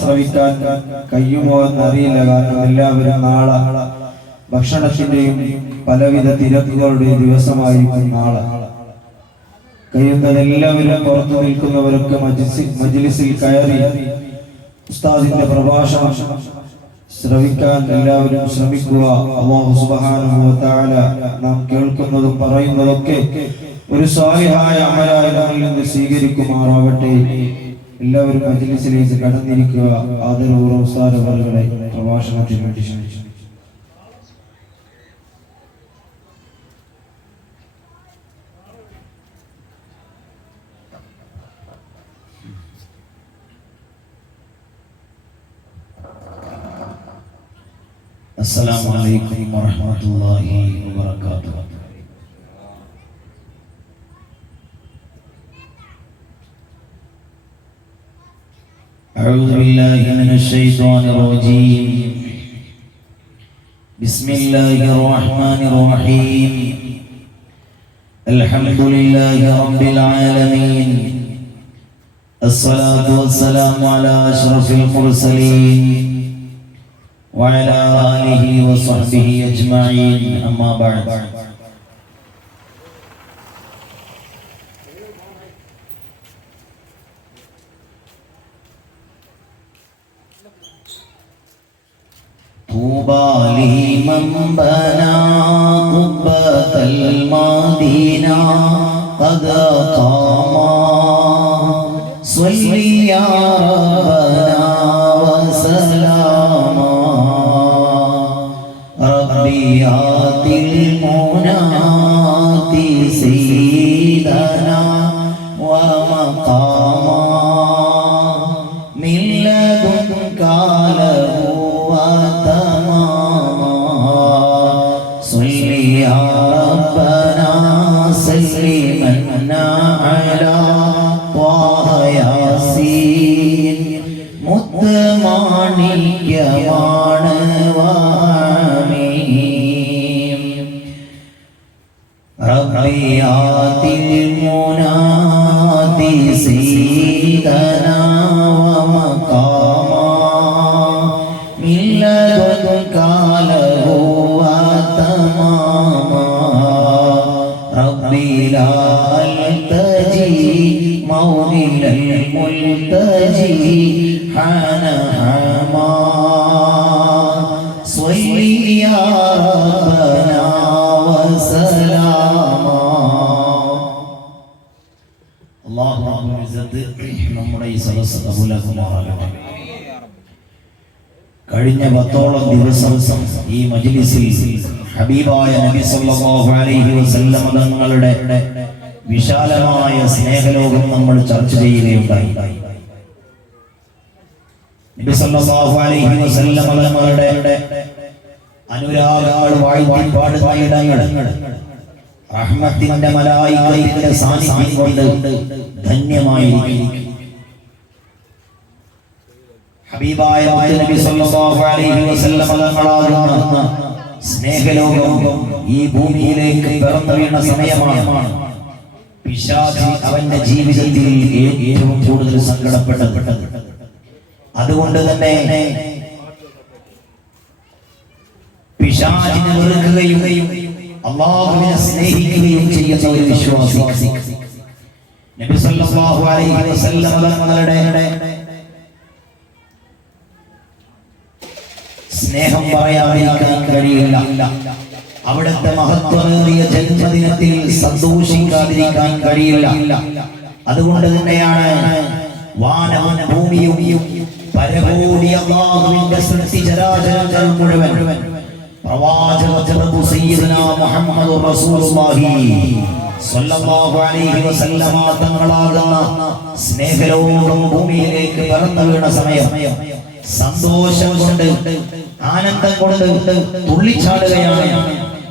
ശ്രവിക്കാൻ കഴിയുമോ എന്നറിയില്ല. കാരണം എല്ലാവരും നാളെ ഭക്ഷണത്തിന്റെയും പലവിധ തിരക്കുകളുടെയും ദിവസമായിരിക്കും നാളെ. കഴിയുന്നതെല്ലാവരും പുറത്തു നിൽക്കുന്നവരൊക്കെ മജ്ലിസിൽ കയറി ഉസ്താദിന്റെ പ്രഭാഷണം ശ്രവിക്കാൻ എല്ലാവരും ശ്രമിക്കുക. അല്ലാഹു സുബ്ഹാനഹു വ തആല നാം കേൾക്കുന്നതും പറയുന്നതൊക്കെ ഒരു സ്വാലിഹായ അമലായി നമ്മിൽ നിന്ന് സ്വീകരിക്കുമാറാവട്ടെ. എല്ലാവരും മജ്ലിസിലേക്ക് കടന്നിരിക്കുക. ആദരപൂർവ്വം ഉസ്താദ് അവരുടെ പ്രഭാഷണത്തിന് വേണ്ടി ക്ഷണിച്ചു. അസ്സലാമു അലൈക്കും വറഹ്മത്തുള്ളാഹി വബറകാതുഹു. أعوذ بالله من الشيطان الرجيم. بسم الله الرحمن الرحيم. الحمد لله رب العالمين. الصلاة والسلام على أشرف المرسلين وعلى آله وصحبه أجمعين. أما بعد. طوبى لمن بنى قبة المدينة قد قام صل يا ربنا وسلاما ربي آتِ المنات سيدنا ومقاما من لدنك له وتماما صل يا ربنا سلمنا على طه ياسين മുത്തമാണിക്യമാണ് വാമീം റബ്ബിയാതിൽ മുനാദി സീദനാ വമഖാമാ മില്ലദുക ലഹു വതമാമാ റബ്ബി ലാ അൽതജി മൗലിൽ മുൽതജി حنهما صلي يا ربنا وسلاما. അല്ലാഹു റബ്ബുൽ ഇസ്സത്ത് നമ്മുടെ ഈ സദസ്സ് കബൂലാക്കുമാറാകട്ടെ. കഴിഞ്ഞ 10ഓളം ദിവസം ഈ മജ്ലിസിൽ ഹബീബായ നബി സല്ലല്ലാഹു അലൈഹി വസല്ലം തങ്ങളുടെ വിശാലമായ സ്നേഹലോകം നമ്മൾ ചർച്ച ചെയ്യുകയുണ്ടായി. നബി സല്ലല്ലാഹു അലൈഹി വസല്ലം തങ്ങളുടെ അനുരാഗങ്ങൾ വാഴ്ത്തിപ്പാടുന്ന ഇടങ്ങൾ റഹ്മത്തിന്റെ മലായികയുടെ സാന്നിധ്യം കൊണ്ട് ധന്യമായിരിക്കും. ഹബീബായ നബി സല്ലല്ലാഹു അലൈഹി വസല്ലം തങ്ങളാകുന്ന സ്നേഹലോകം ഈ ഭൂമിയിലേക്ക് പിറന്നു വീണ സമയമാണ്. പിശാച് അവന്റെ ജീവിതത്തിൽ ഏറ്റവും കൂടുതൽ സങ്കടപ്പെട്ടത്. അതുകൊണ്ട് തന്നെ പിശാചിനെ വെറുക്കുകയും അല്ലാഹുവിനെ സ്നേഹിക്കുകയും ചെയ്യുന്ന ഒരു വിശ്വാസി നബി സല്ലല്ലാഹു അലൈഹി വസല്ലം തങ്ങളുടെ സ്നേഹം പറയാതിരിക്കാൻ കഴിയില്ല. അവിടുത്തെ മഹത്വമേറിയ ജന്മദിനത്തിൽ സന്തോഷിക്കാതിരിക്കാൻ കഴിയില്ല. അതുകൊണ്ട് തന്നെയാണ് വാനവും ഭൂമിയും പരകോടി അല്ലാഹുവിന്റെ സൃഷ്ടിചരാചരങ്ങൾ മുഴുവൻ പ്രവാചക സയ്യിദുനാ മുഹമ്മദ് റസൂലുള്ളാഹി സ്വല്ലല്ലാഹു അലൈഹി വസല്ലമ തങ്ങളാകുന്ന സ്നേഹലോകം ഭൂമിയിലേക്ക് പിറന്നു വീണ സമയം സന്തോഷം കൊണ്ട് ആനന്ദം കൊണ്ട് തുള്ളിച്ചാടുകയാണ്.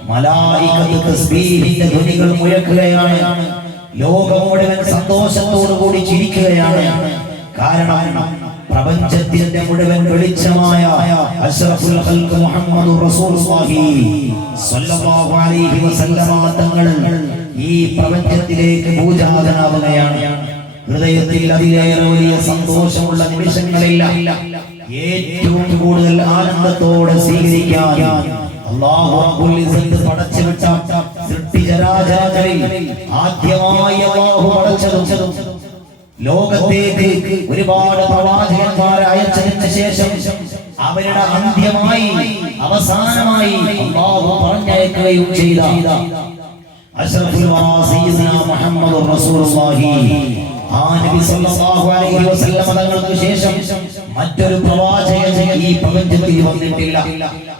മലായികത്ത് തസ്ബീഹിന്റെ ധ്വനികൾ മുഴക്കുകയാണ്. ലോകം മുഴുവൻ സന്തോഷത്തോടു കൂടി ചിരിക്കുകയാണ്. കാരണം പ്രപഞ്ചത്തിന്റെ മുഴുവൻ വെളിച്ചമായ അഷ്റഫുൽ ഖൽഖ് മുഹമ്മദ് റസൂലുള്ളാഹി സ്വല്ലല്ലാഹു അലൈഹി വസല്ലമ തങ്ങൾ ഈ പ്രപഞ്ചത്തിലേക്ക് പൂജാതനാവുകയാണ്. ഹൃദയത്തിൽ അതിലേറെ വലിയ സന്തോഷമുള്ള നിമിഷങ്ങളില്ല. ഏറ്റവും കൂടുതൽ ആനന്ദത്തോടെ സ്വീകരിക്കാൻ അല്ലാഹു റബ്ബുൽ ഇസ്സത്ത് പടച്ചുവിട്ട സൃഷ്ടിചരാചരങ്ങളിൽ ആദ്യമായി അല്ലാഹു പടച്ചതും ലോകത്തേക്ക് ഒരുപാട് പ്രവാചകന്മാരെ അയച്ചതിന് ശേഷം അവരുടെ അന്ത്യമായി അവസാനമായി അല്ലാഹു പറഞ്ഞയക്കുകയും ചെയ്ത അഷ്റഫുൽ വറാ സയ്യിദുനാ മുഹമ്മദുർ റസൂലുള്ളാഹി ആ നബി സല്ലല്ലാഹു അലൈഹി വസല്ലം തങ്ങൾക്ക് ശേഷം മറ്റൊരു പ്രവാചകൻ ഈ പ്രപഞ്ചത്തിൽ വന്നിട്ടില്ല.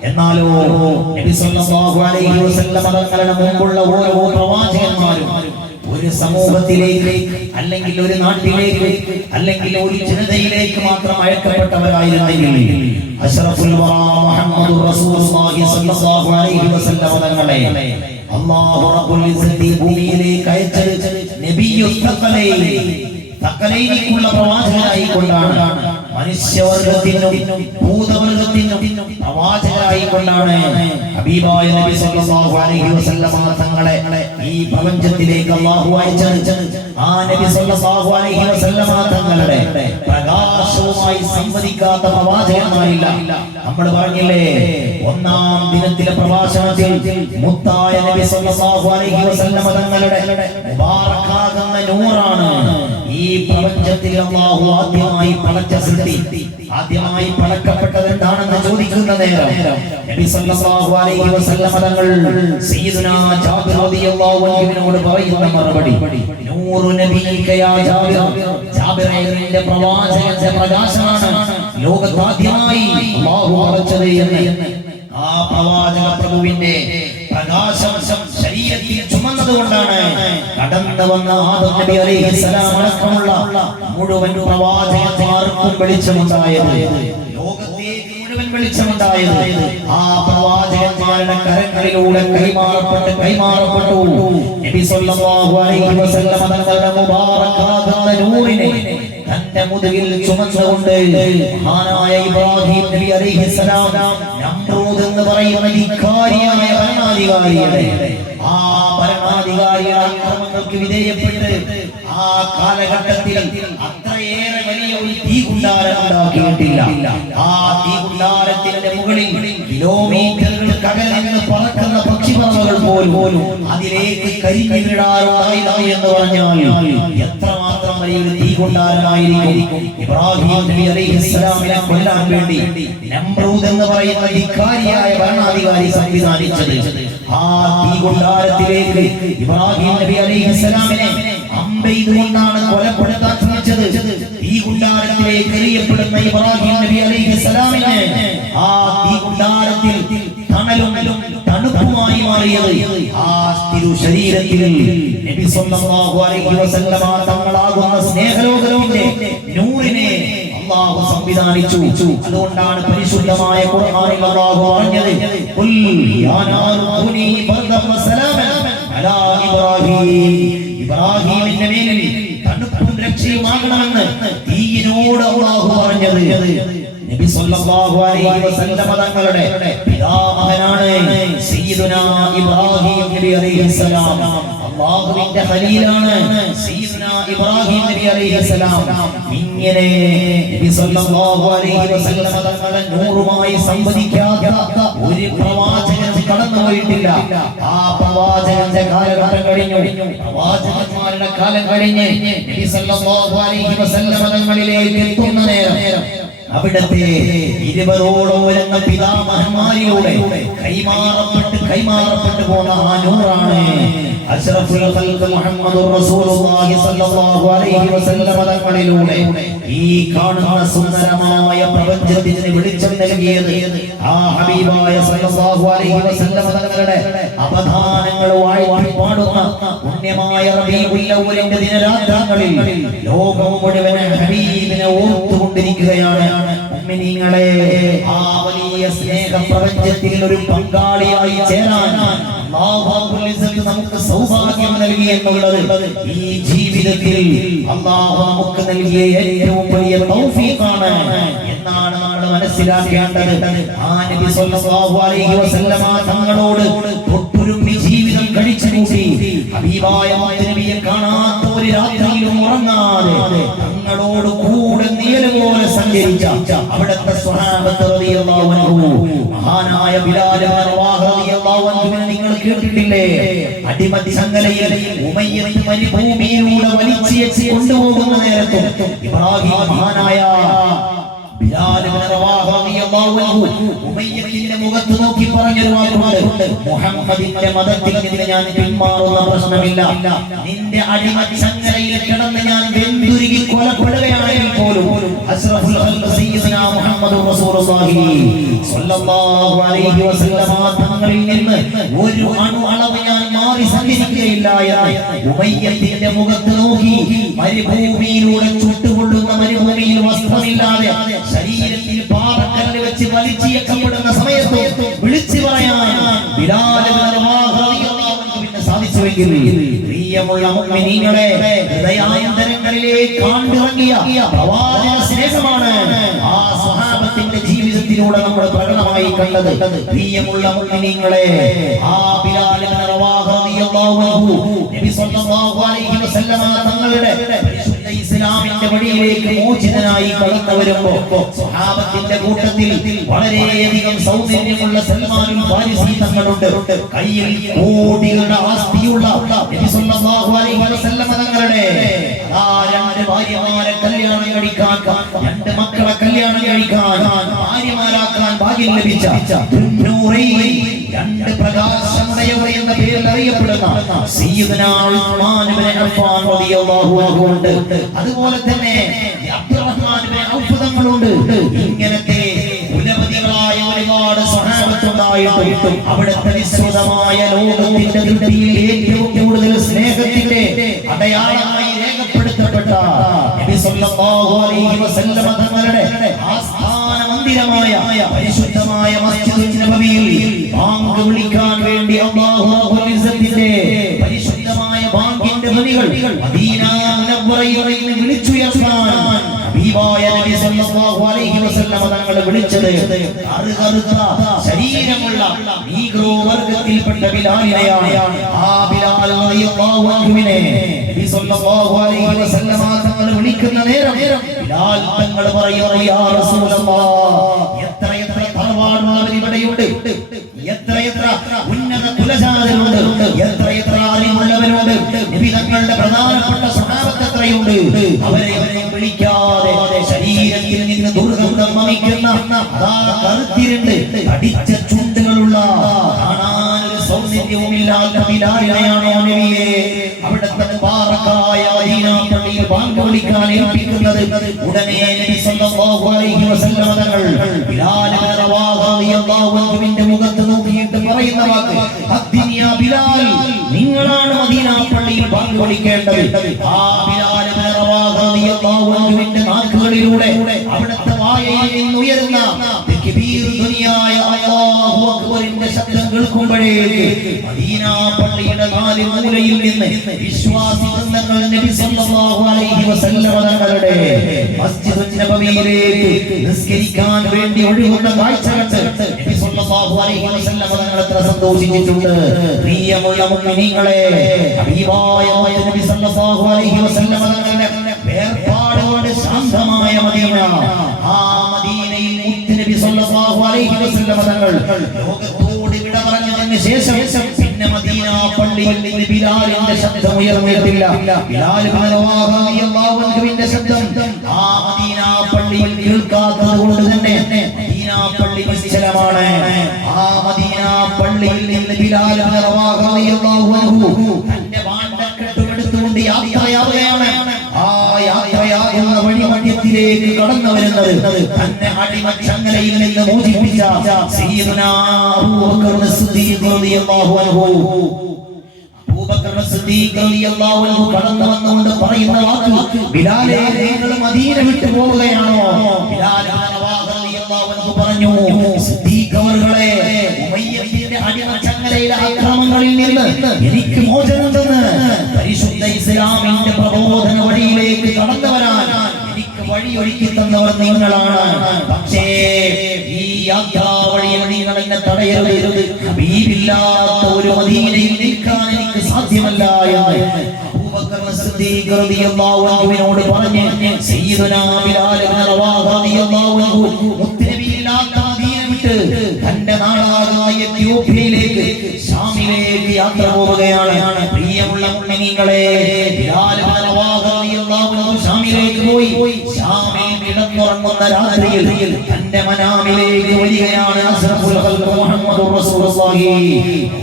എന്നാലോ നബി സല്ലല്ലാഹു അലൈഹി വസല്ലം തങ്ങളുടെ മുമ്പുള്ള ഓരോ പ്രവാചകന്മാരും ഒരു സമൂഹത്തിലേക്ക് അല്ലെങ്കിൽ ഒരു നാട്ടിലേക്ക് അല്ലെങ്കിൽ ഒരു ജനതയിലേക്ക് മാത്രം അയക്കപ്പെട്ടവരായിരുന്നെങ്കിൽ അഷ്റഫുൽ വറാ മുഹമ്മദുർ റസൂലുള്ളാഹി സ്വല്ലല്ലാഹു അലൈഹി വസല്ലം തങ്ങളെ അല്ലാഹു റബ്ബുൽ ഇസ്സത്തി ഭൂമിയിലേക്ക് അയച്ചത് നബിയു തഖലൈനിക്കുള്ള പ്രവാചകനായി കൊണ്ടാണ്. മനുഷ്യവർഗത്തിനും ഭൂതവർഗത്തിനും പ്രവാചകനായി കൊണ്ടാണ് ഹബീബായ നബി സല്ലല്ലാഹു അലൈഹി വസല്ലം തങ്ങളെ ഈ പ്രപഞ്ചത്തിലേക്ക് അല്ലാഹു അയച്ചത്. ആ നബി സല്ലല്ലാഹു അലൈഹി വസല്ലം തങ്ങളുടെ പ്രകാശവുമായി സംവദിക്കാത്ത പ്രവാചകന്മാരില്ല. നമ്മൾ പറഞ്ഞില്ലേ, ഒന്നാം ദിനത്തിലെ പ്രഭാഷണത്തിൽ മുത്തായ നബി സല്ലല്ലാഹു അലൈഹി വസല്ലം തങ്ങളുടെ മുബാറക്കാകുന്ന നൂറാണ് ഈ പ്രപഞ്ചത്തിൽ അല്ലാഹു ആദ്യമായി പടച്ച സൃഷ്ടി. ആദ്യമായി പടക്കപ്പെട്ടത് എന്താണെന്ന് ചോദിക്കുന്ന നേരം നബി സല്ലല്ലാഹു അലൈഹി വസല്ലം തങ്ങൾ സയ്യിദുനാ ജാബിർ റളിയല്ലാഹു അൻഹുവിനോട് പറയുന്ന മറുപടി, നൂറു നബിയിക യാ ജാബിർ, ജാബിറിന്റെ പ്രവാചകന്റെ പ്രകാശമാണ് ലോകത്ത് ആദ്യമായി അല്ലാഹു പടച്ചത് എന്ന്. ആ പ്രവാചക പ്രഭുവിന്റെ പ്രകാശം ശരീരത്തിൽ ചുമന്നതുകൊണ്ടാണ് കടന്നു വന്ന ആദം നബി അലൈഹിസ്സലാം അടക്കമുള്ള മുഴുവൻ പ്രവാചകന്മാർക്കും വെളിച്ചമുണ്ടായത്, ലോകത്തേക്ക് മുഴുവൻ വെളിച്ചമുണ്ടായത്. ആ പ്രവാചകന്മാരുടെ കരങ്ങളിലൂടെ കൈമാറപ്പെട്ടു നബി സല്ലല്ലാഹു അലൈഹി വസല്ലം തങ്ങളുടെ മുബാറക്കാകുന്ന നൂറിനെ തന്റെ മുതുകിൽ ചുമന്നുകൊണ്ട് മഹാനായ ഇബ്രാഹിം നബി അലൈഹിസ്സലാം നമ്രൂദ് എന്ന് പറയുന്ന ധിക്കാരിയായ ഭരണാധികാരിയുടെ ആക്രമണങ്ങൾക്ക് വിധേയപ്പെട്ട് ആ കാലഘട്ടത്തിൽ അത്രയേറെ വലിയ ഒരു തീകുണ്ടാരം ഉണ്ടാക്കിയിട്ടില്ല. ആ തീകുണ്ടാരത്തിന്റെ മുകളിൽ കിലോമീറ്ററുകൾക്ക് അകലെ നിന്ന് പറക്കുന്ന പക്ഷിപറവകൾ പോലും അതിലേക്ക് കരിഞ്ഞു വീഴാറുണ്ടായില്ല എന്ന് പറഞ്ഞാൽ എത്രമാത്രം വലിയൊരു തീകുണ്ടാരമായിരിക്കും. ഇബ്രാഹിം നബി അലൈഹിസ്സലാമിനെ കൊല്ലാൻ വേണ്ടി നമ്രൂദ് എന്ന് പറയുന്ന ധിക്കാരിയായ ഭരണാധികാരി സംവിധാനിച്ചത്. ആ തീകുണ്ടാരത്തിലേക്ക് ഇബ്രാഹിം നബി അലൈഹിസ്സലാമിനെ അമ്പെയ്തുകൊണ്ടാണ് കൊലപ്പെടുത്താൻ ശ്രമിച്ചത്. തീകുണ്ടാരത്തിലേക്ക് എറിയപ്പെടുന്ന ഇബ്രാഹിം നബി അലൈഹിസ്സലാമിനെ ആ തീകുണ്ടാരത്തിൽ തണലും തണുപ്പുമായി മാറിയത് ആ ശരീരത്തിൽ നബി സല്ലല്ലാഹു അലൈഹി വസല്ലം തങ്ങളാകുന്ന സ്നേഹലോകത്തിന്റെ നൂറിനെ അല്ലാഹു സംവിധാനിച്ചു. അതുകൊണ്ടാണ് പരിശുദ്ധമായ ഖുർആനിൽ അല്ലാഹു പറഞ്ഞത്, ഖുൽ യാ നാറു കുനി ബർദൻ വസലാമൻ അലാ ഇബ്രാഹിം, ഇബ്രാഹിമിന്റെ മേലിൽ തണുപ്പും രക്ഷയുമാകണമെന്ന് തീയിനോട് അല്ലാഹു പറഞ്ഞത് നബി സല്ലല്ലാഹു അലൈഹി വസല്ലം തങ്ങളുടെ പിതാമഹനാണ് സയ്യിദുനാ ഇബ്രാഹിം നബി അലൈഹിസ്സലാം. അല്ലാഹുവിന്റെ ഖലീലാണ് സയ്യിദുനാ ഇബ്രാഹിം നബി അലൈഹിസ്സലാം. ഇങ്ങനെ നബി സല്ലല്ലാഹു അലൈഹി വസല്ലം തങ്ങളുടെ നൂറുമായി സംവദിക്കാത്ത ഒരു പ്രവാചകൻ കടന്നുപോയിട്ടില്ല. ആ പ്രവാചകന്റെ കാലഘട്ടം കഴിഞ്ഞു, പ്രവാചകന്മാരുടെ കാലം കഴിഞ്ഞ് നബി സല്ലല്ലാഹു അലൈഹി വസല്ലം തങ്ങളിലേക്ക് എത്തുന്ന നേരം അവിടത്തെ 20ഓളം വരുന്ന പിതാമഹന്മാരിലൂടെ കൈമാറപ്പെട്ട് പോന്ന ആ നൂറാണ് അഷ്റഫുൽ ഖൽഖ് മുഹമ്മദുർ റസൂലുള്ളാഹി സ്വല്ലല്ലാഹു അലൈഹി വസല്ലം തങ്ങളിലൂടെ ഈ കാണുന്ന സുന്ദരമായ പ്രപഞ്ചത്തിന് വെളിച്ചം നൽകിയത്. ആ ഹബീബായ സ്വല്ലല്ലാഹു അലൈഹി വസല്ലം തങ്ങളുടെ അവധാനങ്ങൾ വാഴ്ത്തി പാടുന്ന പുണ്യമായ റബീഉൽ അവ്വലിന്റെ ദിനരാത്രങ്ങളിൽ ലോകം മുഴുവൻ ഹബീബിനെ ഓർത്തുകൊണ്ടിരിക്കുകയാണ്. മുഅ്മിനീങ്ങളെ, ആ വലിയ സ്നേഹ പ്രപഞ്ചത്തിൽ ഒരു പങ്കാളിയായി ചേരാൻ അല്ലാഹു റബ്ബുൽ ഇസ്സത്ത് നമുക്ക് സൗഭാഗ്യം നൽകി എന്നുള്ളത് ഈ ജീവിതത്തിൽ അല്ലാഹു നമുക്ക് നൽകിയ ഏറ്റവും വലിയ തൗഫീഖാണ് എന്നാണ് നമ്മൾ മനസ്സിലാക്കേണ്ടത് ആ നബി സല്ലല്ലാഹു അലൈഹി വസല്ലമ തങ്ങളോട് ഒട്ടുരുമ്പി ജീവിതം കഴിച്ചുകൂട്ടി ഹബീബായ നബിയെ കാണാത്ത ഒരു രാത്രിയിലും ഉറങ്ങാതെ തങ്ങളോട് കൂടെ നിഴല് പോലെ സഞ്ചരിച്ച അവിടുത്തെ സ്വഹാബത്ത് റളിയല്ലാഹു അൻഹു മഹാനായ ബിലാൽ ഇബ്നു റവാഹ റളിയല്ലാഹു അൻഹുവിനെ നിങ്ങൾ കേട്ടിട്ടില്ലേ? അടിമച്ചങ്ങലയിൽ ഉമയ്യത്ത് മരുഭൂമിയിലൂടെ വലിച്ചിഴച്ച് കൊണ്ടുപോകുന്ന നേരത്തും ഇബ്രാഹിം മഹാനായ ബിലാൽ ഇബ്നു റവാഹ റളിയല്ലാഹു അൻഹു ഉമയ്യത്തിന്റെ മുഖത്ത് നോക്കി പറഞ്ഞൊരു വാക്കുണ്ട്, മുഹമ്മദിന്റെ മതത്തിൽ നിന്ന് ഞാൻ പിന്മാറുന്ന പ്രശ്നമില്ല. നിന്റെ അടിമച്ചങ്ങലയിൽ കിടന്ന് ഞാൻ വെന്തുരുകി കൊലപ്പെടുകയാണെങ്കിൽ പോലും അഷ്റഫുൽ ഖൽഖ് സയ്യിദുനാ മുഹമ്മദുർ റസൂലുള്ളാഹി സ്വല്ലല്ലാഹു അലൈഹി വസല്ലമ തങ്ങളിൽ നിന്ന് ഒരു അണുഅളവ് ഞാൻ മാറി സഞ്ചരിക്കുകയില്ല എന്ന് ഉമയ്യത്തിന്റെ മുഖത്ത് നോക്കി മരുഭൂമിയിലൂടെ ചുട്ടുകൊള്ളുന്ന മരുഭൂമിയിൽ വസ്ത്രമില്ലാതെ ശരീരത്തിൽ പാറക്കല്ല് വെച്ച് വലിച്ചിഴക്കപ്പെടുന്ന സമയത്ത് വിളിച്ചു പറയാൻ ബിലാൽ ഇബ്നു റവാഹ റളിയല്ലാഹു അൻഹുവിന് സാധിച്ചുവെങ്കിൽ പ്രിയമുള്ള മുഅ്മിനീങ്ങളെ, ഹൃദയാന്തരങ്ങളിലേക്ക് കാണ്ടിറങ്ങിയ പ്രവാചക സ്നേഹമാണ് ആ സ്വഹാബത്തിന്റെ ജീവിതത്തിലൂടെ നമ്മൾ പ്രകടമായി കണ്ടത്. പ്രിയമുള്ള മുഅ്മിനീങ്ങളെ, ആ ബിലാൽ ഇബ്നു റവാഹ റളിയല്ലാഹു അൻഹു നബി സല്ലല്ലാഹു അലൈഹി വസല്ലമ തങ്ങളുടെ ഇസ്ലാമിന്റെ വഴിയിലേക്ക് മോചിതനായി കടന്നു വരുമ്പോൾ സ്വഹാബത്തിന്റെ കൂട്ടത്തിൽ വളരെയധികം സൗന്ദര്യമുള്ള സൽമാനുൽ ഫാരിസി തങ്ങളുണ്ട്. കയ്യിൽ കോടികളുടെ ആസ്തിയുള്ള നബി സല്ലല്ലാഹു അലൈഹി വസല്ലമ തങ്ങളുടെ രണ്ട് ഭാര്യമാരെ കല്യാണം കഴിക്കാൻ, രണ്ട് മക്കളെ കല്യാണം കഴിക്കാൻ, ഭാര്യമാരാക്കാൻ ഭാഗ്യം ലഭിച്ച രണ്ട് പ്രകാശമയവർ എന്ന പേരിൽ അറിയപ്പെടുന്ന സയ്യിദുനാ ഉസ്മാൻ ഇബ്നു അഫ്ഫാൻ റളിയല്ലാഹു അൻഹു ഉണ്ട്. അതുപോലെ തന്നെ അബ്ദുറഹ്മാൻ ഇബ്നു ഔഫ് തങ്ങളുണ്ട്. ഇങ്ങനത്തെ ഉലമതികളായ ഒരുപാട് സ്വഹാബത്തുണ്ടായിട്ടും അവിടുത്തെ വിശ്രുതമായ ലോകത്തിന്റെ ദൃഷ്ടിയിൽ ഏറ്റവും കൂടുതൽ സ്നേഹത്തിന്റെ അടയാളമായി രേഖപ്പെടുത്തപ്പെട്ട നബി സല്ലല്ലാഹു അലൈഹി വസല്ലമ തങ്ങളുടെ ആസ്ഥാന മന്ദിരമായ പരിശുദ്ധമായ മസ്ജിദുൻ നബവിയിൽ ബാങ്ക് വിളിക്കാൻ വേണ്ടി അല്ലാഹു റബ്ബുൽ ഇസ്സത്തിന്റെ പരിശുദ്ധമായ ബാങ്കിന്റെ ധ്വനികൾ മദീന മുനവ്വറയിൽ നിന്ന് വിളിച്ചുയർത്താൻ ഹബീബായ നബി സല്ലല്ലാഹു അലൈഹി വസല്ലമ തങ്ങൾ വിളിച്ചത് അറുകറുത്ത ശരീരമുള്ള നീഗ്രോ വർഗ്ഗത്തിൽപ്പെട്ട ബിലാലിനെയാണ്. ആ ബിലാൽ റളിയല്ലാഹു അൻഹുവിനെ നബി സല്ലല്ലാഹു അലൈഹി വസല്ലമ തങ്ങൾ വിളിക്കുന്ന നേരം ബിലാൽ തങ്ങൾ പറയുന്നു, യാ റസൂലല്ലാഹ്, എത്ര തറവാടുകൾ ഇവിടെയുണ്ട്, എത്ര ഉന്നത കുലജാതരുണ്ട്, എത്ര അറിവുള്ളവരുണ്ട്, നബി തങ്ങളുടെ പ്രധാനപ്പെട്ട സ്വഹാബത്ത് എത്രയുണ്ട്. അവരെ വിളിക്കാതെ ശരീരത്തിൽ നിന്ന് ദുർഗന്ധം വമിക്കുന്ന കറുത്തിരുണ്ട് അടിച്ച ചുണ്ടുകളുള്ള കാണാനൊരു സൗന്ദര്യവുമില്ലാത്ത ബിലാലിനെയാണോ നബിയെ അവിടുത്തെ മുബാറക്കായ മദീന പള്ളിയിൽ ബാങ്ക് വിളിക്കാൻ ഏൽപ്പിക്കുന്നത്? ഉടനെ നബി സല്ലല്ലാഹു അലൈഹി വസല്ലമ തങ്ങൾ ബിലാൽ ഇബ്നു റവാഹ റളിയല്ലാഹു അൻഹുവിന്റെ മുഖത്ത് നോക്കിയിട്ട് പറയുന്ന വാക്ക്, അദ്ദിനിയാ ബിലാൽ, നിങ്ങളാണ് മദീന പള്ളിയിൽ ബാങ്ക് വിളിക്കേണ്ടത്. ആ ബിലാൽ ഇബ്നു റവാഹ റളിയല്ലാഹു അൻഹുവിന്റെ നാക്കുകളിലൂടെ അവിടുത്തെ വായയിൽ നിന്ന് ഉയരുന്ന തക്ബീർ ധ്വനിയായ അല്ലാഹു അക്ബറിന്റെ ശബ്ദം കേൾക്കുമ്പോഴേക്ക് മദീന പള്ളിയുടെ നാല് മൂലയിൽ നിന്ന് വിശ്വാസി വൃന്ദങ്ങൾ നബി സല്ലല്ലാഹു അലൈഹി വസല്ലമ തങ്ങളുടെ മസ്ജിദുൻ നബവിയിലേക്ക് നിസ്കരിക്കാൻ വേണ്ടി ഒഴുകുന്ന കാഴ്ച കണ്ട് നബി സല്ലല്ലാഹു അലൈഹി വസല്ലമ തങ്ങൾ എത്ര സന്തോഷിച്ചിട്ടുണ്ട്. പ്രിയമുള്ള മുഅ്മിനീങ്ങളെ, ഹബീബായ നബി സല്ലല്ലാഹു അലൈഹി വസല്ലമ തങ്ങളുടെ വേർപാടോട് ശാന്തമായ മദീന, ആ മദീനയിൽ മുത്തുനബി സല്ലല്ലാഹു അലൈഹി വസല്ലമ തങ്ങൾ ലോകത്തോട് വിട പറഞ്ഞതിന് ശേഷം പിന്നെ മദീന പള്ളിയിൽ നിന്ന് ബിലാലിന്റെ ശബ്ദം ഉയർന്നിട്ടില്ല. ബിലാൽ ഇബ്നു റവാഹ റളിയല്ലാഹു അൻഹുവിന്റെ ശബ്ദം ആ മദീന പള്ളിയിൽ കേൾക്കാത്തത് കൊണ്ട് തന്നെ മദീന പള്ളി നിശ്ചലമാണ്. ആ മദീന പള്ളിയിൽ നിന്ന് ബിലാൽ ഇബ്നു റവാഹ റളിയല്ലാഹു അൻഹു തന്റെ വാണ്ടക്കെട്ടുമെടുത്തുകൊണ്ട് യാത്രയാവുകയാണ്. ആ യാത്രയാകുന്ന വഴിമധ്യത്തിലേക്ക് കടന്നു വരുന്നത് തന്നെ അടിമച്ചങ്ങലയിൽ നിന്ന് മോചിപ്പിച്ച സയ്യിദുനാ അബൂബക്കർ സിദ്ദീഖ് റളിയല്ലാഹു അൻഹു. അബൂബക്കർ സിദ്ദീഖ് റളിയല്ലാഹു അൻഹു കടന്നു വന്നുകൊണ്ട് പറയുന്ന വാക്ക്, ബിലാലേ, നിങ്ങൾ മദീന വിട്ടു പോവുകയാണോ? ബിലാൽ റളിയല്ലാഹു അൻഹു പറഞ്ഞു, സിദ്ദീഖ് അവர்களെ, ഉമയ്യത്തിന്റെ അടിമച്ചങ്ങലയിലെ ആക്രമണങ്ങളിൽ നിന്ന് എനിക്ക് മോചനം തന്ന് പരിശുദ്ധ ഇസ്ലാമിന്റെ പ്രബോധന വഴിയിലേക്ക് കടന്നു വരാൻ എനിക്ക് വഴിയൊരുക്കി തന്നവർ നിങ്ങളാണ്. പക്ഷേ യാത്രാ വഴിയിൽ നിങ്ങൾ എന്നെ തടയരുത്. ഹബീബില്ലാത്ത ഒരു മദീനയിൽ നിൽക്കാൻ എനിക്ക് സാധ്യമല്ല എന്ന് അബൂബക്കർ സിദ്ദീഖ് റളിയല്ലാഹു അൻഹുവിനോട് പറഞ്ഞു. സയ്യിദുനാ ബിലാൽ ഇബ്നു റവാഹ റളിയല്ലാഹു അൻഹു മുത്തനബിയില്ലാത്ത മദീന വിട്ട് തന്റെ നാടായ എത്യോപ്യയിലേക്ക് ഷാമിലേക്ക് യാത്ര പോവുകയാണ്. പ്രിയമുള്ള മുഅ്മിനീങ്ങളെ, ബിലാൽ ഇബ്നു റവാഹ റളിയല്ലാഹു അൻഹു ഷാമിലേക്ക് പോയി. ഷാമിൽ കിടന്നുറങ്ങുന്ന രാത്രിയിൽ തന്റെ മനാമിലേക്ക് വരികയാണ് അസ്റഫുൽ ഖൽഖ് മുഹമ്മദുർ റസൂലുള്ളാഹി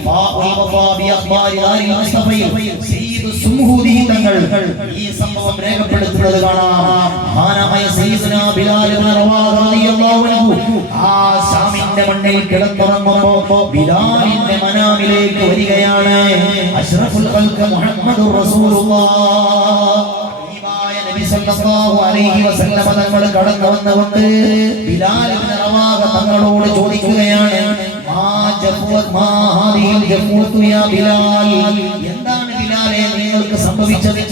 ഫാബി അഖ്ബാരി ദാരിൽ മുസ്തഫയിൽ സയ്യിദ് സുംഹൂദി തങ്ങൾ ഈ സംഭവം രേഖപ്പെടുത്തുന്നത് കാണാം. മഹാനായ സയ്യിദുനാ ബിലാൽ ഇബ്നു റവാഹ റളിയല്ലാഹു അൻഹു ആ ഷാമിന്റെ മണ്ണിൽ കിടന്നുറങ്ങുമ്പോൾ ബിലാലിന്റെ മനാമിലേക്ക് വരികയാണ് അഷ്റഫുൽ ഖൽഖ് മുഹമ്മദുർ റസൂലുള്ളാഹ്. നബി സല്ലല്ലാഹു അലൈഹി വസല്ലം തങ്ങൾ കടന്നു വന്നുകൊണ്ട് ബിലാൽ ഇബ്നു റവാഹ തങ്ങളോട് ചോദിക്കുകയാണ്, എന്താണ് ബിലാലെ നിങ്ങൾക്ക് സംഭവിച്ചത്?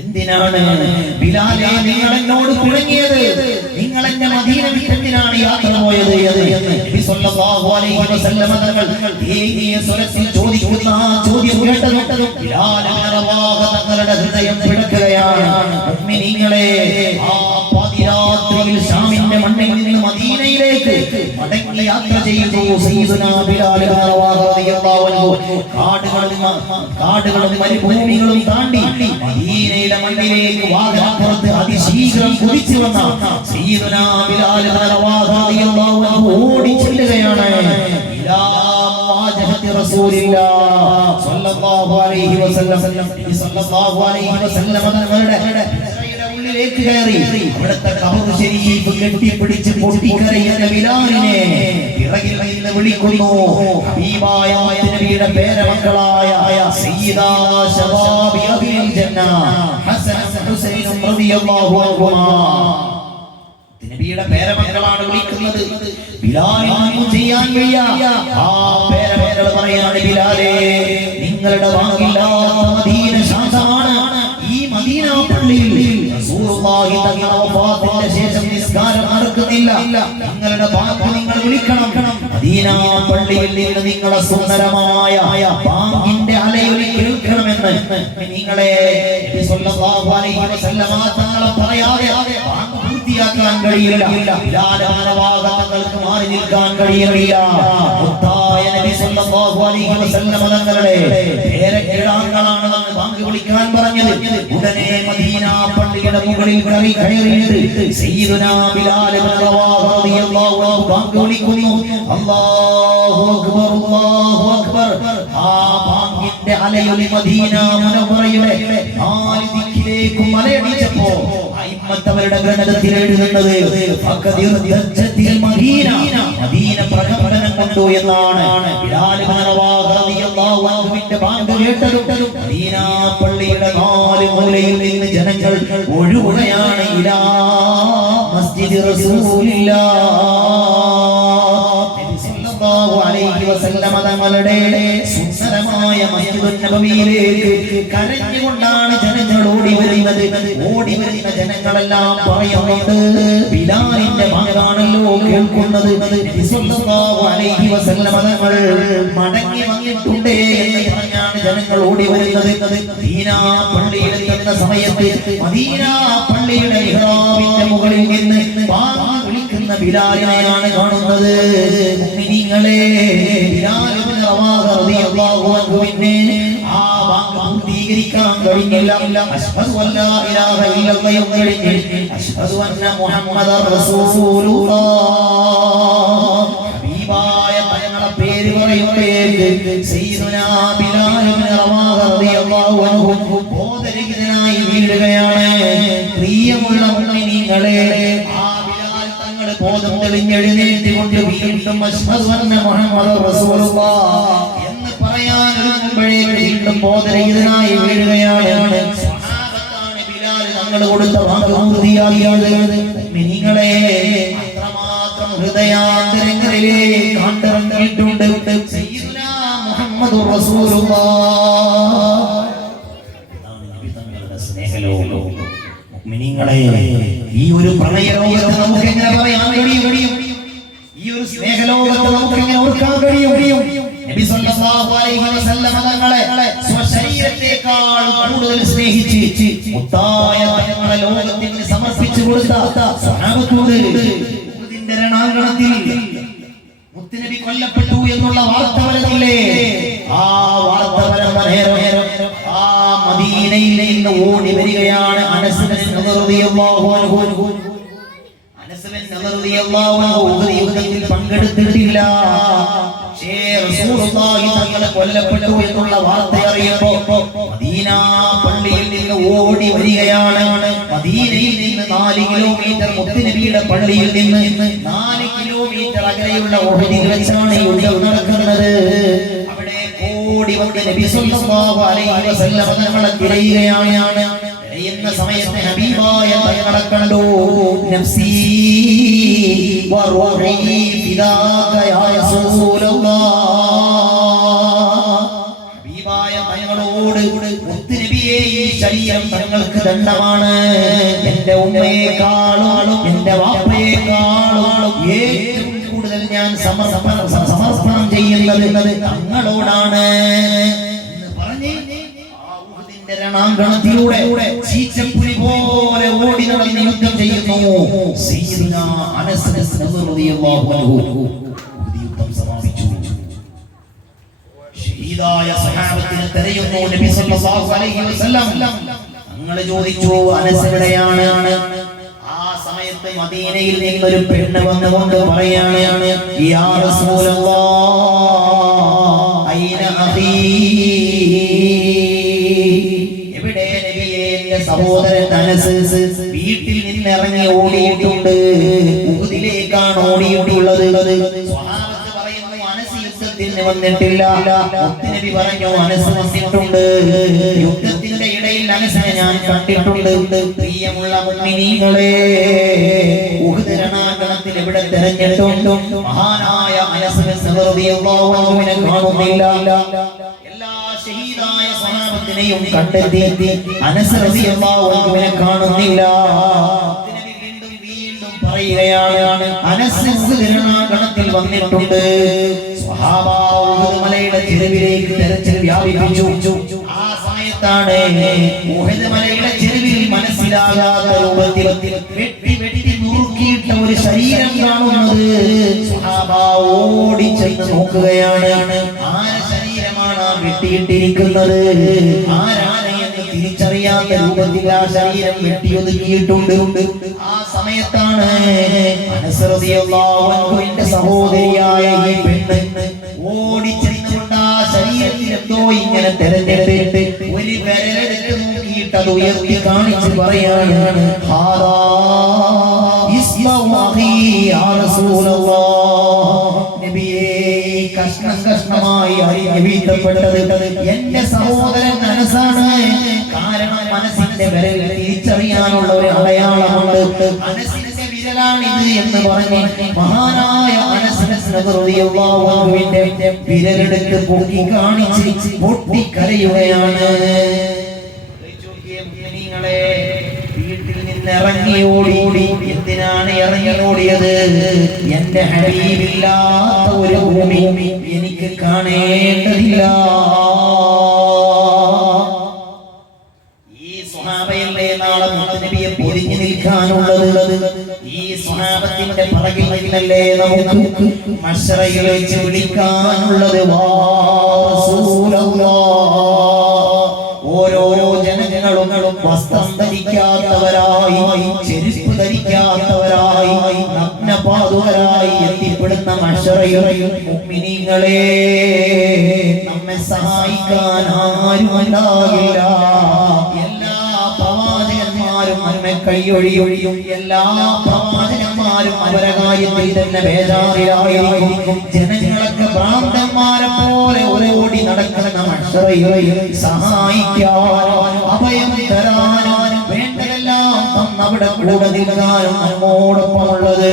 എന്തിനാണ് ബിലാലെ നിങ്ങൾ എന്നോട് കുഴങ്ങിയത്? നിങ്ങൾ എന്നെ മദീന വിട്ടെന്തിനാണ് യാത്ര പോയത് എന്ന് നബി സല്ലല്ലാഹു അലൈഹി വസല്ലം തങ്ങൾ ഏകിയ സ്വരത്തിൽ ചോദിക്കുന്ന ചോദ്യം കേട്ടതും ബിലാൽ ഇബ്നു റവാഹ തങ്ങളുടെ ഹൃദയം പിടക്കുകയാണ്. മുഅ്മിനീങ്ങളെ, ആ പാതിരാത്രിയിൽ ഷാമിന്റെ മണ്ണിൽ നിന്ന് മദീനയിലേക്ക് മടങ്ങി യാത്ര ചെയ്തു സയ്യിദുനാ ബിലാൽ ഇബ്നു റവാഹ റളിയല്ലാഹു അൻഹു. കാടുകളും മരുഭൂമികളും താണ്ടി മദീനയുടെ മണ്ണിലേക്ക് വാഹനപ്പുറത്ത് അതിശീഘ്രം കുതിച്ചു വന്ന സയ്യിദുനാ ബിലാൽ ഇബ്നു റവാഹ റളിയല്ലാഹു അൻഹു ഓടി ചെല്ലുകയാണ് ഇലാ മുവാജഹത്തി റസൂലില്ലാഹ് സ്വല്ലല്ലാഹു അലൈഹി വസല്ലം. സ്വല്ലല്ലാഹു അലൈഹി വസല്ലം തങ്ങളുടെ ഉള്ളിലേക്ക് കയറി അവിടുത്തെ ഖബർ ശരീഫ് കെട്ടിപ്പിടിച്ച് പൊട്ടിക്കരയുന്ന ബിലാലിനെ പിറകിൽ നിന്ന് വിളിക്കുന്നു ഹബീബായ നബിയുടെ പേരമക്കളായ സയ്യിദാ ശബാബി അഹ്ലിൽ ജന്ന ഹസൻ ഹുസൈൻ റളിയല്ലാഹു അൻഹുമാ. നബിയുടെ പേരമക്കളാണ് വിളിക്കുന്നത്. ബിലാലിനൊന്നും ചെയ്യാൻ വയ്യ. ആ പേരമക്കൾ പറയാണ്, ബിലാലേ, നിങ്ങളുടെ വാക്കില്ലാത്ത മദീന ശാന്തമാണ്. ഈ മദീന പള്ളിയിൽ റസൂലുള്ളാഹി തങ്ങളുടെ വഫാത്തിന്റെ ശേഷം നിസ്കാരം നടക്കുന്നില്ല. നിങ്ങളുടെ വാക്ക് നിങ്ങൾ വിളിക്കണം. മദീന പള്ളിയിൽ നിന്ന് നിങ്ങളുടെ സുന്ദരമായ ബാങ്കിന്റെ അലയൊലി കേൾക്കണമെന്ന് നിങ്ങളെ നബി സല്ലല്ലാഹു അലൈഹി വസല്ലം തങ്ങളെ പറയാതെ ബാങ്ക് പൂർത്തിയാക്കാൻ കഴിയില്ല. ബിലാൽ ഇബ്നു റവാഹ തങ്ങൾക്ക് മാറി നിൽക്കാൻ കഴിയില്ല. മുത്തായ നബി സല്ലല്ലാഹു അലൈഹി വസല്ലം തങ്ങളുടെ പേരക്കിടാങ്ങളാണ് വന്ന് ബാങ്ക് വിളിക്കാൻ പറഞ്ഞത്. ഉടനെ മദീന പള്ളിയുടെ മുകളിൽ കയറിയിട്ട് സയ്യിദുനാ ബിലാൽ ഇബ്നു റവാഹ റളിയല്ലാഹു അൻഹു ബാങ്ക് വിളിക്കുന്നു. അല്ലാഹു അക്ബർ, അല്ലാഹു അക്ബർ. ആ ബാങ്കിന്റെ അലയൊലി മദീന മുനവ്വറയുടെ നാല് ദിക്കിലേക്കും അലയടിച്ചപ്പോൾ അയിമ്മത്തവരുടെ ഗ്രന്ഥത്തിൽ എഴുതുന്നത് മദീന പ്രകമ്പനം കൊണ്ടു എന്നാണ്. ബിലാൽ ഇബ്നു റവാഹ റളിയല്ലാഹു അൻഹുവിന്റെ ബാങ്ക് കേട്ടതും മദീന പള്ളിയുടെ നാല് മൂലയിൽ നിന്ന് ജനങ്ങൾ ഒഴുകുകയാണ് ഇലാ മസ്ജിദ് റസൂലില്ലാഹ്. തങ്ങളുടെ സുന്ദരമായ മസ്ജിദുൻ നബവിയിലേക്ക് കരഞ്ഞുകൊണ്ടാണ് ജനങ്ങൾ ഓടി വരുന്നത്. ഓടി വരുന്ന ജനങ്ങളെല്ലാം പറയുന്നുണ്ട്, ബിലാലിന്റെ ബാങ്കാണല്ലോ കേൾക്കുന്നത്. നബി സല്ലല്ലാഹു അലൈഹി വസല്ലം തങ്ങൾ മടങ്ങി വന്നിട്ടുണ്ട് എന്ന് പറഞ്ഞാണ് ജനങ്ങൾ ഓടി വരുന്നത്. മദീന പള്ളിയിൽ എത്തുന്ന സമയത്ത് മദീന പള്ളിയുടെ മിഹ്റാബിന്റെ മുകളിൽ നിന്ന് ബാങ്ക് വിളിക്കുന്ന ബിലാലിനെയാണ് കാണുന്നത്. മുഅ്മിനീങ്ങളെ, ബിലാൽ ഇബ്നു റവാഹ റളിയല്ലാഹു അൻഹുവിനെ ആ ബാങ്ക് പൂർത്തീകരിക്കാൻ കഴിഞ്ഞില്ല. അശ്ഹദു അല്ലാ ഇലാഹ ഇല്ലല്ലാഹ് കഴിഞ്ഞ് അശ്ഹദു അന്ന മുഹമ്മദർ റസൂലുള്ളാഹ് ഹബീബായ തങ്ങളുടെ പേര് പറയുമ്പോഴേക്ക് സയ്യിദുനാ ബിലാൽ ഇബ്നു റവാഹ റളിയല്ലാഹു അൻഹു ബോധരഹിതനായി വീഴുകയാണ്. പ്രിയമുള്ള മുഅ്മിനീങ്ങളെ, ബോധം തെളിഞ്ഞെഴുന്നേറ്റുകൊണ്ട് വീണ്ടും അശ്ഹദു അന്ന മുഹമ്മദർ റസൂലുള്ളാഹ് എന്ന് പറയാൻ ഒരുങ്ങുമ്പോഴേക്ക് വീണ്ടും ബോധരഹിതനായി വീഴുകയാണ്. സ്വഹാബത്താണ് ബിലാൽ തങ്ങൾ കൊടുത്ത വാക്ക് പൂർത്തിയാക്കിയത്. മുഅ്മിനീങ്ങളെ, അത്രമാത്രം ഹൃദയാന്തരങ്ങളിലേക്ക് കണ്ടിറങ്ങിയിട്ടുണ്ട് സയ്യിദുനാ മുഹമ്മദുർ റസൂലുള്ളാഹ്. ഇതാണ് നബി തങ്ങളുടെ സ്നേഹലോകം. മുഅ്മിനീങ്ങളെ, ഈ ഒരു പ്രണയ ലോകത്തെ നമുക്ക് എങ്ങനെ പറയാൻ കഴിയും? ഈ സല്ലല്ലാഹു അലൈഹി വസല്ലം തങ്ങളെ സ്വശരീരത്തേക്കാൾ കൂടുതൽ സ്നേഹിച്ച് മുത്തായ തങ്ങളെ ലോകത്തിന് സമർപ്പിച്ചു കൊടുത്ത സ്വഹാബത്തോട് ഉഹദിന്റെ രണാങ്കണത്തിൽ മുത്തുനബി കൊല്ലപ്പെട്ടു എന്നുള്ള വാർത്ത വരുന്നില്ലേ? ആ വാർത്ത വരുന്ന നേരം ആ മദീനയിൽ നിന്ന് ഓടി വരികയാണ് അനസ് റളിയല്ലാഹു അൻഹു. അനസ് റളിയല്ലാഹു അൻഹു ഉഹദ് യുദ്ധത്തിൽ പങ്കെടുത്തിട്ടില്ല. പക്ഷേ റസൂലുള്ളാഹി തങ്ങളെ കൊല്ലപ്പെട്ടു എന്നുള്ള വാർത്ത അറിയുമ്പോൾ മദീന പള്ളിയിൽ നിന്ന് ഓടി വരികയാണ്. മദീനയിൽ നിന്ന് 4 കിലോമീറ്റർ മുത്തുനബിയുടെ പള്ളിയിൽ നിന്ന് 4 കിലോമീറ്റർ അകലെയുള്ള ഉഹദിൽ വെച്ചാണ് യുദ്ധം നടക്കുന്നത്. അവിടെ ഓടി വന്ന് നബി സല്ലല്ലാഹു അലൈഹി വസല്ലം തങ്ങളെ തിരയുകയാണ്. തിരയുന്ന സമയത്ത് ഹബീബായ തങ്ങളെ കണ്ടു. നഫ്സി വറൂഹി ഫിദാക യാ റസൂലല്ലാഹ്. ഹബീബായ തങ്ങളോട് മുത്തുനബിയെ ഈ ശരീരം തങ്ങൾക്ക് ദണ്ഡമാണ്. എന്റെ ഉമ്മയെക്കാളും എന്റെ വാപ്പയെക്കാളും ഏറ്റവും കൂടുതൽ ഞാൻ സമർപ്പണം ചെയ്യുന്നത് തങ്ങളോടാണ് എന്ന് പറഞ്ഞ് ആ ഉഹദിന്റെ രണാങ്കണത്തിലൂടെ ചീച്ചപ്പുലി പോലെ ഓടി നടന്ന് യുദ്ധം ചെയ്യുന്നു സയ്യിദുനാ അനസ് റളിയല്ലാഹു അൻഹു. ഉഹദ് യുദ്ധം സമാപിച്ചു. ഷഹീദായ സഹാബത്തിനെ തിരയുന്നു നബി സല്ലല്ലാഹു അലൈഹി വസല്ലം. തങ്ങൾ ചോദിച്ചു അനസ് എവിടെയാണ്? ആ സമയത്ത് മദീനയിൽ നിന്നൊരു പെണ്ണ് വന്നുകൊണ്ട് പറയാണ്, യാ റസൂലല്ലാഹ് അയ്ന അഖീ. എവിടെ നബിയേ എന്റെ സഹോദരൻ അനസ്? വീട്ടിൽ നിന്ന് ഇറങ്ങി ഓടിയിട്ടുണ്ട്. ഉഹദിലേക്കാണ് ഓടിയിട്ടുള്ളത്. സ്വഹാബത്ത് പറയുന്നു അനസ് യുദ്ധത്തിന് വന്നിട്ടില്ല. മുത്തുനബി പറഞ്ഞു അനസ് വന്നിട്ടുണ്ട്. യുദ്ധത്തിന്റെ ഇടയിൽ അനസിനെ ഞാൻ കണ്ടിട്ടുണ്ട്. പ്രിയമുള്ള മുഅ്മിനീങ്ങളെ, ഉഹദ് രണാങ്കണത്തിൽ എവിടെ തെരഞ്ഞെടുത്തും മഹാനായ അനസ് റളിയല്ലാഹു അൻഹുവിനെ കാണുന്നില്ല. എല്ലാ ഷഹീദായ സ്വഹാബത്തിനെയും കണ്ടെത്തി അനസ് റളിയല്ലാഹു അൻഹുവിനെ കാണുന്നില്ല. വീണ്ടും പറയുകയാണ് അനസ് രണാങ്കണത്തിൽ വന്നിട്ടുണ്ട്. സ്വഹാബ ഉഹദ് മലയുടെ ചെരുവിലേക്ക് തെരച്ചിൽ വ്യാപിപ്പിച്ചു. ആ സമയത്താണ് ഉഹദ് മലയുടെ ചെരുവിൽ മനസ്സിലാകാത്ത രൂപത്തിൽ വെട്ടി നുറുക്കിയിട്ട ഒരു ശരീരം കാണുന്നത്. സ്വഹാബ ഓടി ചെന്ന് നോക്കുകയാണ്. ആരുടെ ശരീരമാണ് ആ വെട്ടിയിട്ടിരിക്കുന്നത്? ആരാണ് എന്ന് തിരിച്ചറിയാത്ത രൂപത്തിൽ ആ ശരീരം വെട്ടിയൊതുക്കിയിട്ടുണ്ട്. ആ സമയത്താണ് അനസ് റളിയല്ലാഹു അൻഹുവിന്റെ സഹോദരിയായ ഈ പെണ്ണ് ഓടി ചെന്നുകൊണ്ട് ആ ശരീരത്തിൽ എന്തോ ഇങ്ങനെ തെരഞ്ഞെടുത്തിട്ട് ഒരു വിരലെടുത്ത് നോക്കിയിട്ട് അത് ഉയർത്തി കാണിച്ച് പറയാണ്, ഹാദാ ഇസ്മഉ അഖീ യാ റസൂലല്ലാഹ്. നബിയേ, കഷ്ണം കഷ്ണമായി അരിഞ്ഞു വീഴ്ത്തപ്പെട്ടത് എന്റെ സഹോദരൻ അനസാണ്. കാരണം മനസ്സിന്റെ വിരൽ തിരിച്ചറിയാനുള്ള ഒരു അടയാളമുണ്ട്. അനസിന്റെ വിരലാണിത് എന്ന് പറഞ്ഞ് മഹാനായ അനസ് റളിയല്ലാഹു അൻഹുവിന്റെ വിരലെടുത്ത് പൊക്കി കാണിച്ച് പൊട്ടിക്കരയുകയാണ്. വീട്ടിൽ നിന്ന് ഇറങ്ങി ഓടി. എന്തിനാണ് ഇറങ്ങി ഓടിയത്? എന്റെ ഹബീബില്ലാത്ത ഒരു ഭൂമി എനിക്ക് കാണേണ്ടതില്ല. ഈ സ്വഹാബയല്ലേ നാളെ മുത്തുനബിയെ പൊതിഞ്ഞു നിൽക്കാനുള്ളത്. ഈ സ്വഹാബത്തിന്റെ പിറകിൽ നിന്നല്ലേ നമുക്ക് മശ്റയിൽ വെച്ച് വിളിക്കാനുള്ളത്. വാ റസൂലല്ലാഹ്. ഓരോ ജനങ്ങളും വസ്ത്രം ധരിക്കാത്തവരായി, ചെരുപ്പ് ധരിക്കാത്തവരായി, നഗ്നപാതുകരായി എത്തിപ്പെടുന്ന മശ്റയിൽ മുഅ്മിനീങ്ങളെ, നമ്മെ സഹായിക്കാൻ ആരും ഉണ്ടാകില്ല. എല്ലാ പ്രവാചകന്മാരും നമ്മെ കൈയൊഴിയൊഴിയും. എല്ലാ പ്രവാചകന്മാരും അവരെ കാര്യത്തിൽ തന്നെ ബേജാറിലായിരിക്കും. ജനങ്ങളൊക്കെ ഭ്രാന്തന്മാരെ പോലെ ഓടി നടക്കുന്ന മശ്റയിൽ സഹായിക്കാനും അഭയം തരാനും വേണ്ടതെല്ലാം അവിടെ കൂടെ നിൽക്കാനും നമ്മോടൊപ്പമുള്ളത്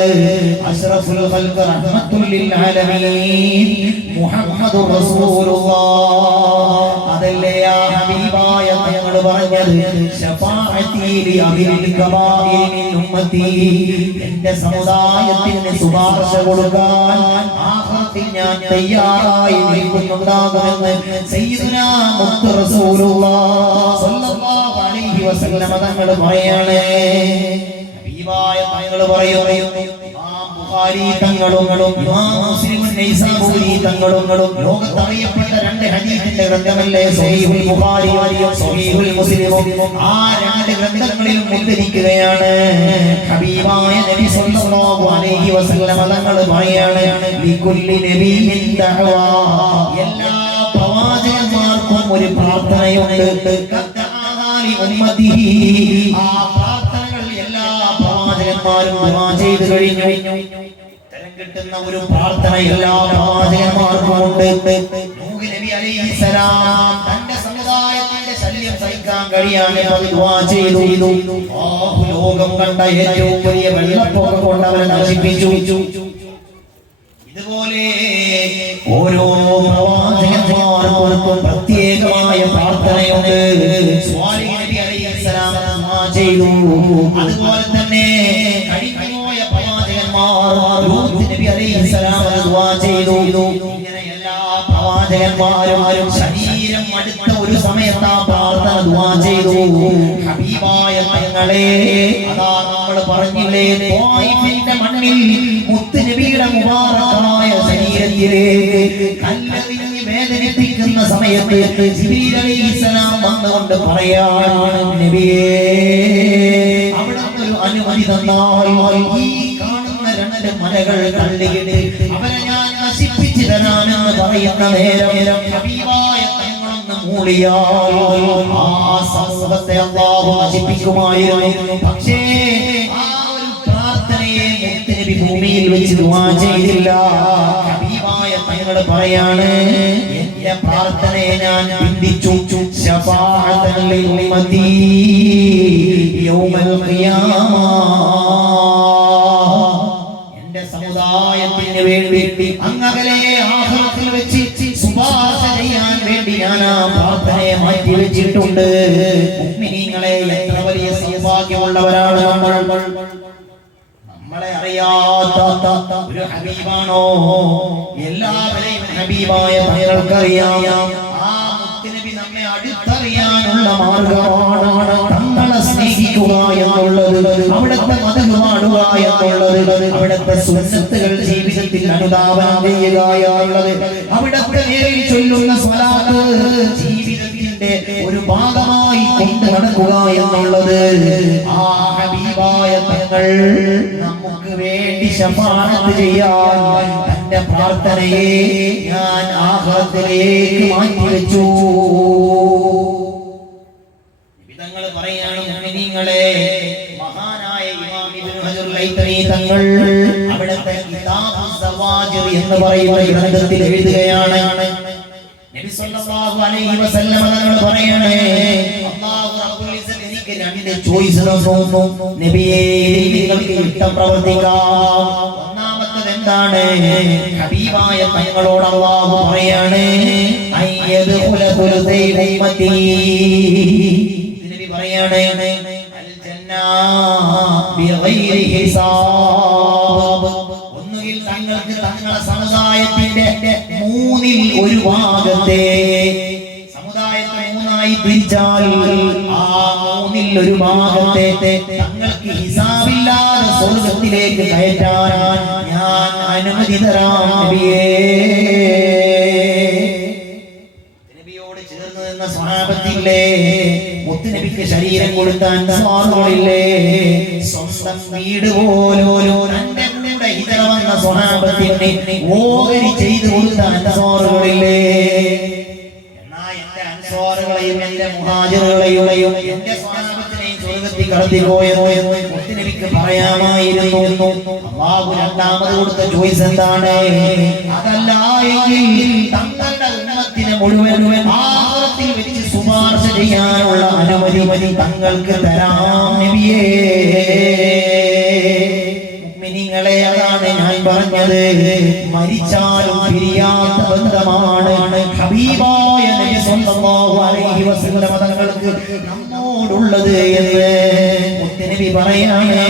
അഷ്റഫുൽ ഖൽഖ് റഹ്മത്തുൽ ലിൽ ആലമീൻ മുഹമ്മദുർ റസൂലുള്ളാഹ്. അതല്ലേ ആ ഹബീബായ തങ്ങൾ പറഞ്ഞത് ശഫാഅത്തി ലി അഹ്ലിൽ കബാഇരി മിൻ ഉമ്മത്തി, എന്റെ സമുദായത്തിന് ശുപാർശ കൊടുക്കാൻ ആഖിറത്തിൽ ഞാൻ തയ്യാറായി നിൽക്കുന്നുണ്ടാകുമെന്ന് സയ്യിദുനാ മുഹമ്മദ് റസൂലുള്ളാഹ് സ്വല്ലല്ലാഹു അലൈഹി വസല്ലം തങ്ങൾ പറയാണ്. ഹബീബായ തങ്ങൾ പറയുന്നു, ഇമാം ബുഖാരി തങ്ങളും ഇമാം മുസ്ലിം നൈസാബൂരി തങ്ങളും ലോകത്തറിയപ്പെട്ട രണ്ട് ഹദീസിന്റെ ഗ്രന്ഥമല്ലേ സഹീഹുൽ ബുഖാരിയും സഹീഹുൽ മുസ്ലിമും, ആ രണ്ട് ഗ്രന്ഥങ്ങളിലും ഉദ്ധരിക്കുകയാണ്. ഹബീബായ നബി സ്വല്ലല്ലാഹു അലൈഹി വസല്ലം തങ്ങൾ പറയാണ്, ലികുല്ലി നബിയിൻ ദഅവ, എല്ലാ പ്രവാചകന്മാർക്കും ഒരു പ്രാർത്ഥനയുണ്ട്. കദ്ദഅലി ഉമ്മതിഹി, ആ പ്രാർത്ഥനകൾ എല്ലാ പ്രവാചകന്മാരും ദുആ ചെയ്തു കഴിഞ്ഞു. ഉത്തരം കിട്ടുന്ന ഒരു പ്രാർത്ഥന എല്ലാ പ്രവാചകന്മാർക്കും ഉണ്ട്. നൂഹ് നബി അലൈഹിസ്സലാം തന്റെ സമുദായത്തിന്റെ ശല്യം സഹിക്കാൻ കഴിയാതെ ദുആ ചെയ്തു. ലോകം കണ്ട ഏറ്റവും വലിയ വെള്ളപ്പൊക്കം കൊണ്ട് അവരെ നശിപ്പിച്ചു. ഇതുപോലെ ഓരോ പ്രവാചകന്മാർക്കും പ്രത്യേകമായ പ്രാർത്ഥനയുണ്ട്. സ്വാലിഹ് നബി അലൈഹിസ്സലാം ദുആ ചെയ്തു. അതുപോലെ തന്നെ കഴിഞ്ഞുപോയ പ്രവാചകന്മാർ ലൂത്ത് നബി അലൈഹിസ്സലാം ദുആ ചെയ്തു. ഇങ്ങനെ എല്ലാ പ്രവാചകന്മാരും ശരീരം അടുത്ത ഒരു സമയത്ത് ആ പ്രാർത്ഥന ദുആ ചെയ്തു. ഹബീബായ തങ്ങളെ അതാ നമ്മൾ പറഞ്ഞില്ലേ, ത്വായിഫിന്റെ മണ്ണിൽ മുത്ത് നബിയുടെ മുബാറക്കായ ശരീരത്തിലേക്ക് കല്ലെറിഞ്ഞ് വേദനിപ്പിക്കുന്ന സമയത്ത് ജിബ്രീൽ അലൈഹിസ്സലാം വന്നുകൊണ്ട് പറയാണ്, നബിയേ അവിടുന്ന് ഒരു അനുമതി തന്നാൽ ഈ കാണുന്ന രണ്ട് മലകൾ തള്ളിയിട്ട് അവരെ ഞാൻ നശിപ്പിച്ചു തരാമെന്ന് പറയുന്ന നേരം ഹബീബായ തങ്ങളൊന്ന് മൂളിയാൽ ആ സമൂഹത്തെ അല്ലാഹു നശിപ്പിക്കുമായിരുന്നു. പക്ഷേ ആ ഒരു പ്രാർത്ഥനയെ മുത്തുനബി ഭൂമിയിൽ വെച്ച് ദുആ ചെയ്തില്ല. ഹബീബായ തങ്ങൾ പറയാണ്, എന്റെ പ്രാർത്ഥനയെ ഞാൻ ബന്ധിച്ചു. ശഫാഅത്തൻ ലിൽ ഉമ്മത്തി യൗമൽ ഖിയാമ, എന്റെ സമുദായത്തിന് വേണ്ടി അങ്ങകലെ ആഖിറത്തിൽ വെച്ച് ശുപാർശ ചെയ്യാൻ വേണ്ടി ഞാൻ ആ പ്രാർത്ഥനയെ മാറ്റി വെച്ചിട്ടുണ്ട്. മുഅ്മിനീങ്ങളെ, എത്ര വലിയ സൗഭാഗ്യമുള്ളവരാണ് നമ്മൾ. നമ്മളെ അറിയാത്ത ഒരു ഹബീബാണോ? എല്ലാവരെയും ഹബീബായ തങ്ങൾക്കറിയാം. ആ മുത്തുനബി നമ്മെ അടുത്തറിയാനുള്ള മാർഗമാണ് തങ്ങളെ സ്നേഹിക്കുക എന്നുള്ളത്, അവിടുത്തെ മതം പാടുക എന്നുള്ളത്, അവിടുത്തെ സുന്നത്തുകൾ ജീവിതത്തിൽ അനുധാവനം ചെയ്യുക എന്നുള്ളത്, അവിടുത്തെ നേരിൽ ചൊല്ലുന്ന സ്വലാത്ത് ജീവിതത്തിന്റെ ഒരു ഭാഗമായി കൊണ്ട് നടക്കുക എന്നുള്ളത്. ആ ഹബീബായ തങ്ങൾ നമുക്ക് വേണ്ടി ശഫാഅത്ത് ചെയ്യാൻ തന്റെ പ്രാർത്ഥനയെ ഞാൻ ആഖിറത്തിലേക്ക് മാറ്റിവെച്ചു. തങ്ങൾ പറയാണ്, മുഅ്മിനീങ്ങളെ, മഹാനായ ഇമാം ഇബ്നു ഹജർ ലൈതനി തങ്ങൾ അവിടുത്തെ കിതാബുസ് സവാജിർ എന്ന് പറയുന്ന ഗ്രന്ഥത്തിൽ എഴുതുകയാണ്, നബി സല്ലല്ലാഹു അലൈഹി വസല്ലം തങ്ങൾ പറയാണ്, അല്ലാഹു റബ്ബുൽ ഇസ്സത്ത് എനിക്ക് രണ്ട് ചോയ്സ് തന്നു. നബിയേ, നിങ്ങൾക്ക് ഇഷ്ടം പ്രവർത്തിക്കാം. ഒന്നാമത്തേത് എന്താണ്? ഹബീബായ തങ്ങളോട് അല്ലാഹു പറയാണ്, അയ്യദ്ഖുല തുലസൈ ഉമ്മത്തി, നബി പറയാണ്, അൽ ജന്ന ബിഗൈരി ഹിസാബ്. ഒന്നുകിൽ തങ്ങൾക്ക് തങ്ങളുടെ സമുദായത്തിന്റെ മൂന്നിൽ ഒരു ഭാഗത്തെ, സമുദായത്തെ മൂന്നായി പിരിച്ചാൽ ആ മൂന്നിൽ ഒരു ഭാഗത്തെ തങ്ങൾക്ക് ഹിസാബില്ലാതെ സ്വർഗ്ഗത്തിലേക്ക് കയറ്റാൻ ഞാൻ അനുമതി തരാം നബിയേ. നബിയോട് ചേർന്ന് നിന്ന സ്വഹാബത്തില്ലേ, മുത്തുനബിക്ക് ശരീരം കൊടുത്താൻ സ്വാറുകളില്ലേ, സ്വന്തം വീട് പോലോരോ തന്റെ കൂടെ ഹിജറ വന്ന സ്വഹാബത്തിനെ ഓഹരി ചെയ്തു കൊടുത്താൻ സ്വാറുകളില്ലേ. എന്നാ എന്റെ അൻസ്വാറുകളെയും എന്റെ മുഹാജിറുകളെയും എന്റെ സ്വഹാബത്തിനെയും സ്വർഗ്ഗത്തിൽ കടത്തിപ്പോയെന്ന് മുത്തുനബിക്ക് പറയാമായിരുന്നു. അല്ലാഹു രണ്ടാമത് കൊടുത്ത ചോയ്സ് എന്താണ്? അതല്ല എങ്കിൽ തങ്ങളുടെ ഉമ്മത്തിനെ മുഴുവൻ പരലോകത്തിൽ വെച്ച് ശുപാർശ ചെയ്യാനുള്ള അനുമതി തങ്ങൾക്ക് തരാം നബിയേ. മുഅ്മിനീങ്ങളെ, അതാണ് ഞാൻ പറഞ്ഞത്, മരിച്ചാലും പിരിയാത്ത ബന്ധമാണ് ഹബീബായ നബി സല്ലല്ലാഹു അലൈഹി വസല്ലം തങ്ങൾക്ക് നമ്മോടുള്ളത് എന്ന് മുത്തനബി പറയാണ്.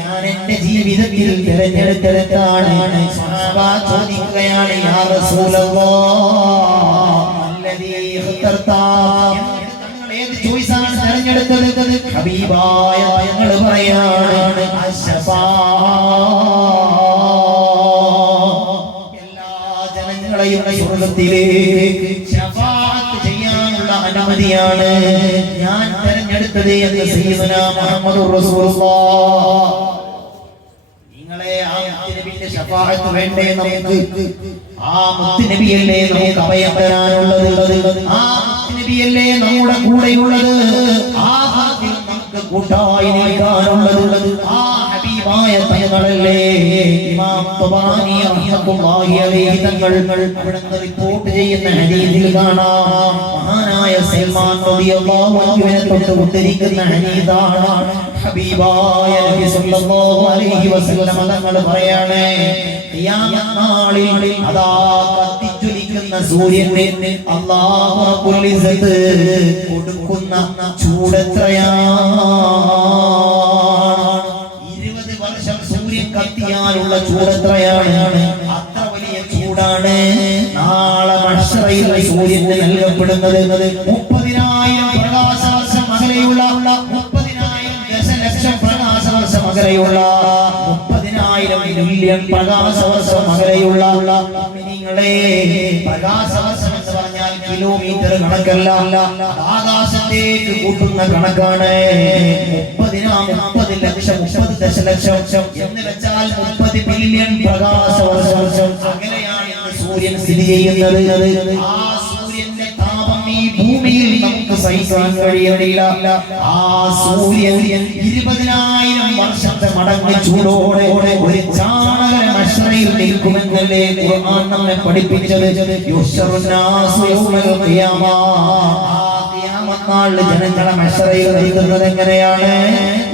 ഞാൻ എന്റെ ജീവിതത്തിൽ തിരഞ്ഞെടുത്തെടുത്താണ്. സ്വഹാബ ചോദിക്കുകയാണ്, യാ റസൂലല്ലാഹ് അല്ലദീ ഖതർത, ഏത് ചോയ്സാണ് തിരഞ്ഞെടുത്തത്? ഹബീബായ തങ്ങൾ പറയാണ്, എല്ലാ ജനങ്ങളെയും സ്വർഗ്ഗത്തിലേക്ക് ശഫാഅത്ത് ചെയ്യാനുള്ള അനുമതിയാണ് ഞാൻ തിരഞ്ഞെടുത്തത് എന്ന് സയ്യിദുനാ മുഹമ്മദുർ റസൂലുള്ളാഹ്. നിങ്ങളെ ആ മുത്തുനബിയുടെ ശഫാഅത്ത് വേണ്ടേ നമുക്ക്? ആ മുത്തുനബിയല്ലേ നമുക്ക് അഭയം തരാനുള്ളത്? ആ മുത്തുനബിയല്ലേ നമ്മുടെ കൂടെയുള്ളത്? ആ ഹാദിൽ നമുക്ക് കൂട്ടായി നിൽക്കാനുള്ളത് ആ ഹബീബായ തങ്ങളല്ലേ? ഇമാം തബറാനി റഹ്മത്തുള്ളാഹി അലൈഹി തങ്ങൾ അവിടുന്ന് റിപ്പോർട്ട് ചെയ്യുന്ന ഹദീസിൽ കാണാം, മഹാനായ സൽമാൻ റളിയല്ലാഹു അൻഹുവിനെ തൊട്ട് ഉദ്ധരിക്കുന്ന ഹദീസാണ്. ഹബീബായ നബി സല്ലല്ലാഹു അലൈഹി വസല്ലം തങ്ങൾ പറയാണ്, ഖിയാമത്ത് നാളിൽ അതാ കത്തിജ്വലിക്കുന്ന സൂര്യനെ അല്ലാഹു റബ്ബുൽ ഇസ്സത്ത് കൊടുക്കുന്ന ചൂടെത്രയാണ്? 20 വർഷം സൂര്യൻ കത്തിയാലുള്ള ചൂടെത്രയാണ്? അത്ര വലിയ ചൂടാണ് നാളെ മഹ്ശറയിൽ സൂര്യന് നൽകപ്പെടുന്നത്. 30,000 പ്രകാശവർഷം അകലെയുള്ള 30,000 ദശലക്ഷം പ്രകാശവർഷം അകലെയുള്ള 30,000 മില്യൺ പ്രകാശവർഷം അകലെയുള്ള മുഅ്മിനീങ്ങളെ, പ്രകാശവർഷം എന്ന് പറഞ്ഞാൽ കിലോമീറ്റർ കണക്കല്ല, ആകാശത്തേക്ക് കൂട്ടുന്ന കണക്കാണ്. 30 ലക്ഷം 30 ദശലക്ഷം എന്ന് വെച്ചാൽ 30 ബില്യൺ പ്രകാശവർഷം അകലെയാണ് സൂര്യൻ സ്ഥിതി ചെയ്യുന്നത്. ആ സൂര്യന്റെ താപം ഈ ഭൂമിയിൽ നമുക്ക് സഹിക്കാൻ കഴിയുന്നില്ല. ആ സൂര്യൻ 20,000 വർഷത്തെ മടങ്ങ് ചൂടോടെ ഒരു ചാണകര മഹ്ശറയിൽ നിൽക്കുമെന്നല്ലേ ഖുർആൻ നമ്മെ പഠിപ്പിച്ചത്? യുഹ്ശറുന്നാസു യൗമൽ ഖിയാമ, ആ ഖിയാമത്ത് നാളിൽ ജനങ്ങളെ മഹ്ശറയിൽ നിർത്തുന്നത് എങ്ങനെയാണ്?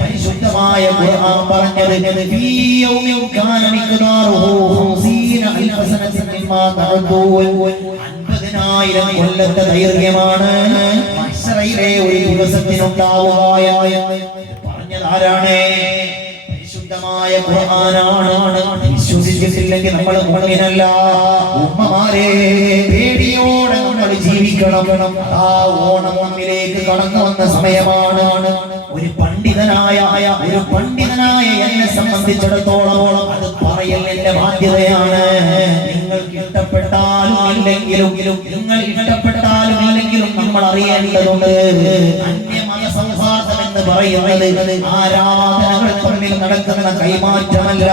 പരിശുദ്ധമായ ഖുർആൻ പറഞ്ഞത്, ഫീ യൗമിൻ കാന മിഖ്ദാറുഹു 50 അൽഫ സനത്തിൻ മിമ്മാ തഅദ്ദൂൻ, 50,000 കൊല്ലത്തെ ദൈർഘ്യമാണ് മഹ്ശറയിലെ ഒരു ദിവസത്തിനുണ്ടാവുക എന്ന് പറഞ്ഞത് ആരാണ്? പരിശുദ്ധമായ ഖുർആനാണ്. വിശ്വസിച്ചിട്ടില്ലെങ്കിൽ നമ്മൾ മുഅ്മിനല്ല. ഉമ്മമാരെ, പേടിയോടെ നമ്മൾ ജീവിക്കണം. ആ ഓണം നമ്മിലേക്ക് കടന്നു വന്ന സമയമാണ്. ഒരു പണ്ഡിതനായ എന്നെ സംബന്ധിച്ചിടത്തോളം അത് പറയൽ എന്റെ ബാധ്യതയാണ്. നിങ്ങൾക്ക് ഇഷ്ടപ്പെട്ടാലും ഇല്ലെങ്കിലും, നിങ്ങൾ ഇഷ്ടപ്പെട്ടാലും ഇല്ലെങ്കിലും നമ്മൾ അറിയേണ്ടതുണ്ട്, അന്യമത സൗഹാർദ്ദം എന്ന് പറയുന്നത് ആരാധനകൾ തമ്മിൽ നടക്കുന്ന കൈമാറ്റമല്ല.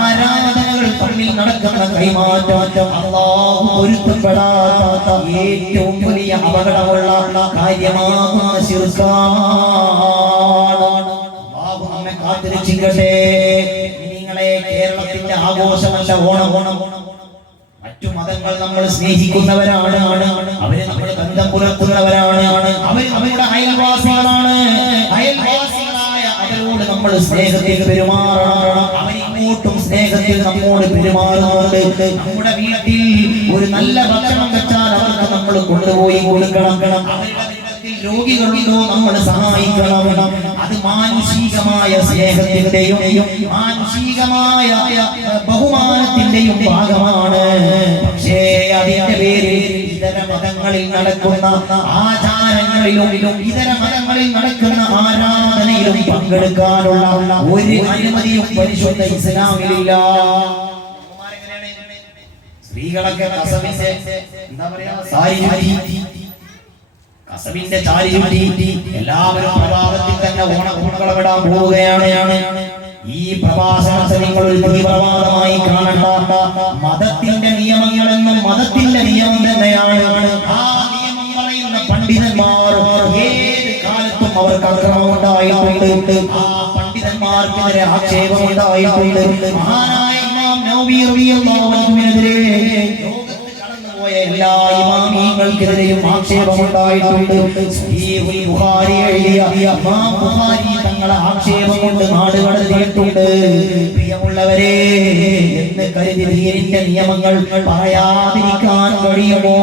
ആരാധനകൾ തമ്മിൽ നടക്കുന്ന കൈമാറ്റം അല്ലാഹു പൊരുത്തപ്പെടാത്ത ഏറ്റവും വലിയ അപകടമുള്ള കാര്യമാകുന്ന ശിർക്കാണ്. അല്ലാഹു നമ്മെ കാത്തിരക്ഷിക്കട്ടെ. നിങ്ങളെ കേരളത്തിന്റെ ആഘോഷമല്ല ഓണം. മറ്റു മതങ്ങൾ നമ്മൾ സ്നേഹിക്കുന്നവരാണ്, അവരെ നമ്മൾ ബന്ധം പുലർത്തുന്നവരാണ്, അവരുടെ അയൽവാസികളാണ്. അയൽവാസികളായ അവരോട് നമ്മൾ സ്നേഹത്തിൽ പെരുമാറണം. അവരിങ്ങോട്ടും സ്നേഹത്തിൽ നമ്മോട് പെരുമാറുന്നുണ്ട്. നമ്മുടെ വീട്ടിൽ ഒരു നല്ല ഭക്ഷണം വെച്ചാൽ അവർക്ക് നമ്മൾ കൊണ്ടുപോയി കൊടുക്കണം. അവരുടെ വീട്ടിൽ രോഗികളുണ്ടോ നമ്മൾ സഹായിക്കണം. അത് മാനുഷികമായ സ്നേഹത്തിന്റെയും മാനുഷികമായ ബഹുമാനത്തിന്റെയും ഭാഗമാണ്. പക്ഷേ അതിന്റെ പേരിൽ ഇതര മതങ്ങളിൽ നടക്കുന്ന ആചാരങ്ങളിലും ഇതര മതങ്ങളിൽ നടക്കുന്ന ആരാധനയിലും പങ്കെടുക്കാനുള്ള ഒരു അനുമതിയും പരിശുദ്ധ ഇസ്ലാമിലില്ല. സ്ത്രീകളൊക്കെ കസവിന്റെ ചാരി എല്ലാവരും പ്രഭാതത്തിൽ തന്നെ ഓണപ്പൂക്കളമിടാൻ പോവുകയാണ്. ഈ പ്രഭാഷണത്തെ നിങ്ങൾ ഒരു തീവ്രവാദമായി കാണണ്ട. മതത്തിന്റെ നിയമങ്ങളെന്നും മതത്തിന്റെ നിയമം തന്നെയാണ്. ആ നിയമം പറയുന്ന പണ്ഡിതന്മാർ ഏത് കാലത്തും അവർക്ക് അക്രമമുണ്ടായിട്ടുണ്ട്. ആ പണ്ഡിതന്മാർക്കെതിരെ ആക്ഷേപമുണ്ടായിട്ടുണ്ട്. മഹാനായ ഇമാം നവവി റളിയല്ലാഹു അൻഹുവിനെതിരെ എല്ലാ ഇമാമിയങ്ങൾക്കെതിരെയും ആക്ഷേപം ആക്ഷേപമുണ്ടായിട്ടുണ്ട്. സഹീഹുൽ ബുഖാരി എഴുതിയ ഇമാം ബുഖാരി തങ്ങളെ ആക്ഷേപം കൊണ്ട് നാട് കടത്തിയിട്ടുണ്ട്. പ്രിയമുള്ളവരെ, എന്ന് കരുതി ദീനിന്റെ നിയമങ്ങൾ പറയാതിരിക്കാൻ കഴിയുമോ?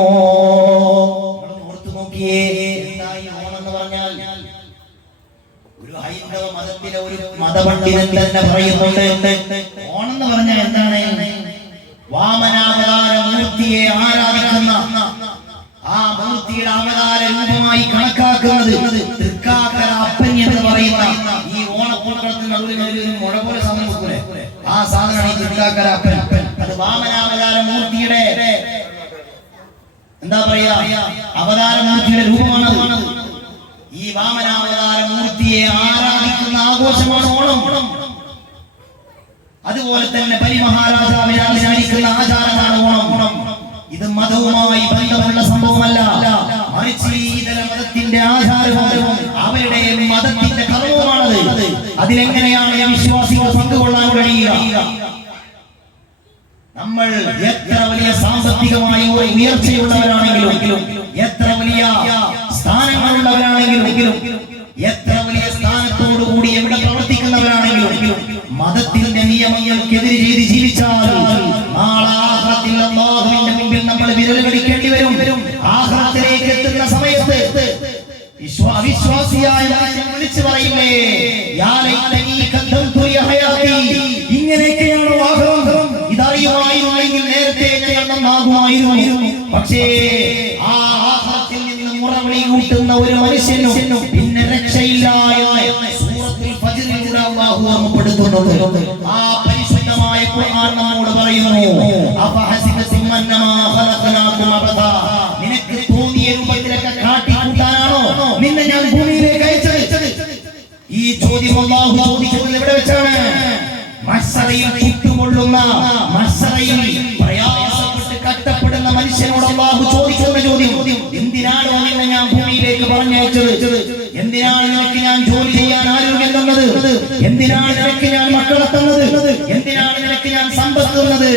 ഓർത്തു നോക്കിയേ, എന്തായി ഓണമെന്ന് പറഞ്ഞാൽ ഒരു ഹൈന്ദവ മതത്തിലെ ഒരു മതപണ്ഡിതൻ തന്നെ പറയുന്നുണ്ട്, ഓണെന്ന് പറഞ്ഞാൽ എന്താണ്? വാമനാവതാര മൂർത്തിയെ ആരാധിക്കുന്ന, ആ മൂർത്തിയുടെ അവതാര രൂപമായി കണക്കാക്കുന്നത് തൃക്കാക്കര അപ്പൻ എന്ന് പറയുന്ന ഈ ഓണപ്പൂക്കളത്തിന് നടുവിൽ ഒരു മുഴ പോലെ സാധനം വെക്കൂലെ, ആ സാധനമാണ് ഈ തൃക്കാക്കര അപ്പൻ. അത് വാമനാവതാര മൂർത്തിയുടെ എന്താ പറയാ, അവതാര മൂർത്തിയുടെ രൂപമാണ്. ഈ വാമനാവതാര മൂർത്തിയെ ആരാധിക്കുന്ന ആഘോഷമാണ് ഓണം. അതുപോലെ തന്നെ ബലിമഹാരാജാവിനെ ആരാധിക്കുന്ന ആചാരമാണ് ഓണം. ഇത് മതവുമായി ബന്ധമുള്ള സംഭവമല്ല, മറിച്ച് ഇതര മതത്തിന്റെ ആചാരവും അവരുടെ മതത്തിന്റെ കർമ്മവുമാണത്. അതിലെങ്ങനെയാണ് വിശ്വാസികൾ പങ്കുകൊള്ളാൻ കഴിയുക? നമ്മൾ എത്ര വലിയ സാമ്പത്തികമായി ഉയർച്ചയുള്ളവരാണെങ്കിലും, എത്ര വലിയ സ്ഥാനങ്ങളുള്ളവരാണെങ്കിലും, എത്ര വലിയ സ്ഥാനത്തോടുകൂടി എവിടെ പ്രവർത്തിക്കുന്നവരാണെങ്കിലും, മതത്തിന്റെ നിയമങ്ങൾക്കെതിരെ ചെയ്ത് ജീവിച്ചാൽ നാളെ ആഖിറത്തിൽ അല്ലാഹുവിന്റെ മുമ്പിൽ നമ്മൾ വിരൽ കടിക്കേണ്ടി വരും. ആഖിറത്തിലേക്ക് എത്തുന്ന സമയത്ത് അവിശ്വാസിയായ മനുഷ്യൻ വിളിച്ചു പറയില്ലേ, യാ ലൈതനീ ഖദ്ദംതു ലിയ ഹയാതി, ഇങ്ങനെയൊക്കെയാണോ ആഖിറം? ഇതറിയുമായിരുന്നെങ്കിൽ നേരത്തെ ഞാൻ നന്നാകുമായിരുന്നു. പക്ഷേ ആ ആഖിറത്തിൽ നിന്ന് മുറവിളി കൂട്ടുന്ന ഒരു മനുഷ്യനും പിന്നെ രക്ഷയില്ല എന്ന് സൂറത്തുൽ ഫജ്റിലൂടെ അല്ലാഹു ഓർമ്മപ്പെടുത്തുന്നുണ്ട്. ആ പരിശുദ്ധമായ ഖുർആൻ നമ്മോട് പറയുന്നു, അഫഹസിബതും അന്നമാ ഖലഖനാകും അബദാ, നിനക്ക് തോന്നിയ രൂപത്തിലൊക്കെ കാട്ടിക്കൂട്ടാനാണോ നിന്നെ ഞാൻ ഭൂമിയിലേക്ക് അയച്ചത്? ഈ ചോദ്യം അല്ലാഹു ചോദിക്കുന്നത് എവിടെ വെച്ചാണ്? മസ്സറയിൽ ചുട്ടുകൊള്ളുന്ന, മസ്സറയിൽ പ്രയാസപ്പെട്ട് കഷ്ടപ്പെടുന്ന മനുഷ്യനോട് അല്ലാഹു ചോദിക്കുന്ന ചോദ്യം, എന്തിനാണ് നിന്നെ ഞാൻ ഭൂമിയിലേക്ക് പറഞ്ഞയച്ചത്? എന്തിനാണ് നിനക്ക് ഞാൻ ജോലി ചെയ്യാൻ ആരോഗ്യം തന്നത്? എന്തിനാണ് നിനക്ക് ഞാൻ മക്കളെ തന്നത്? എന്തിനാണ് നിനക്ക് ഞാൻ സമ്പത്ത് തന്നത്?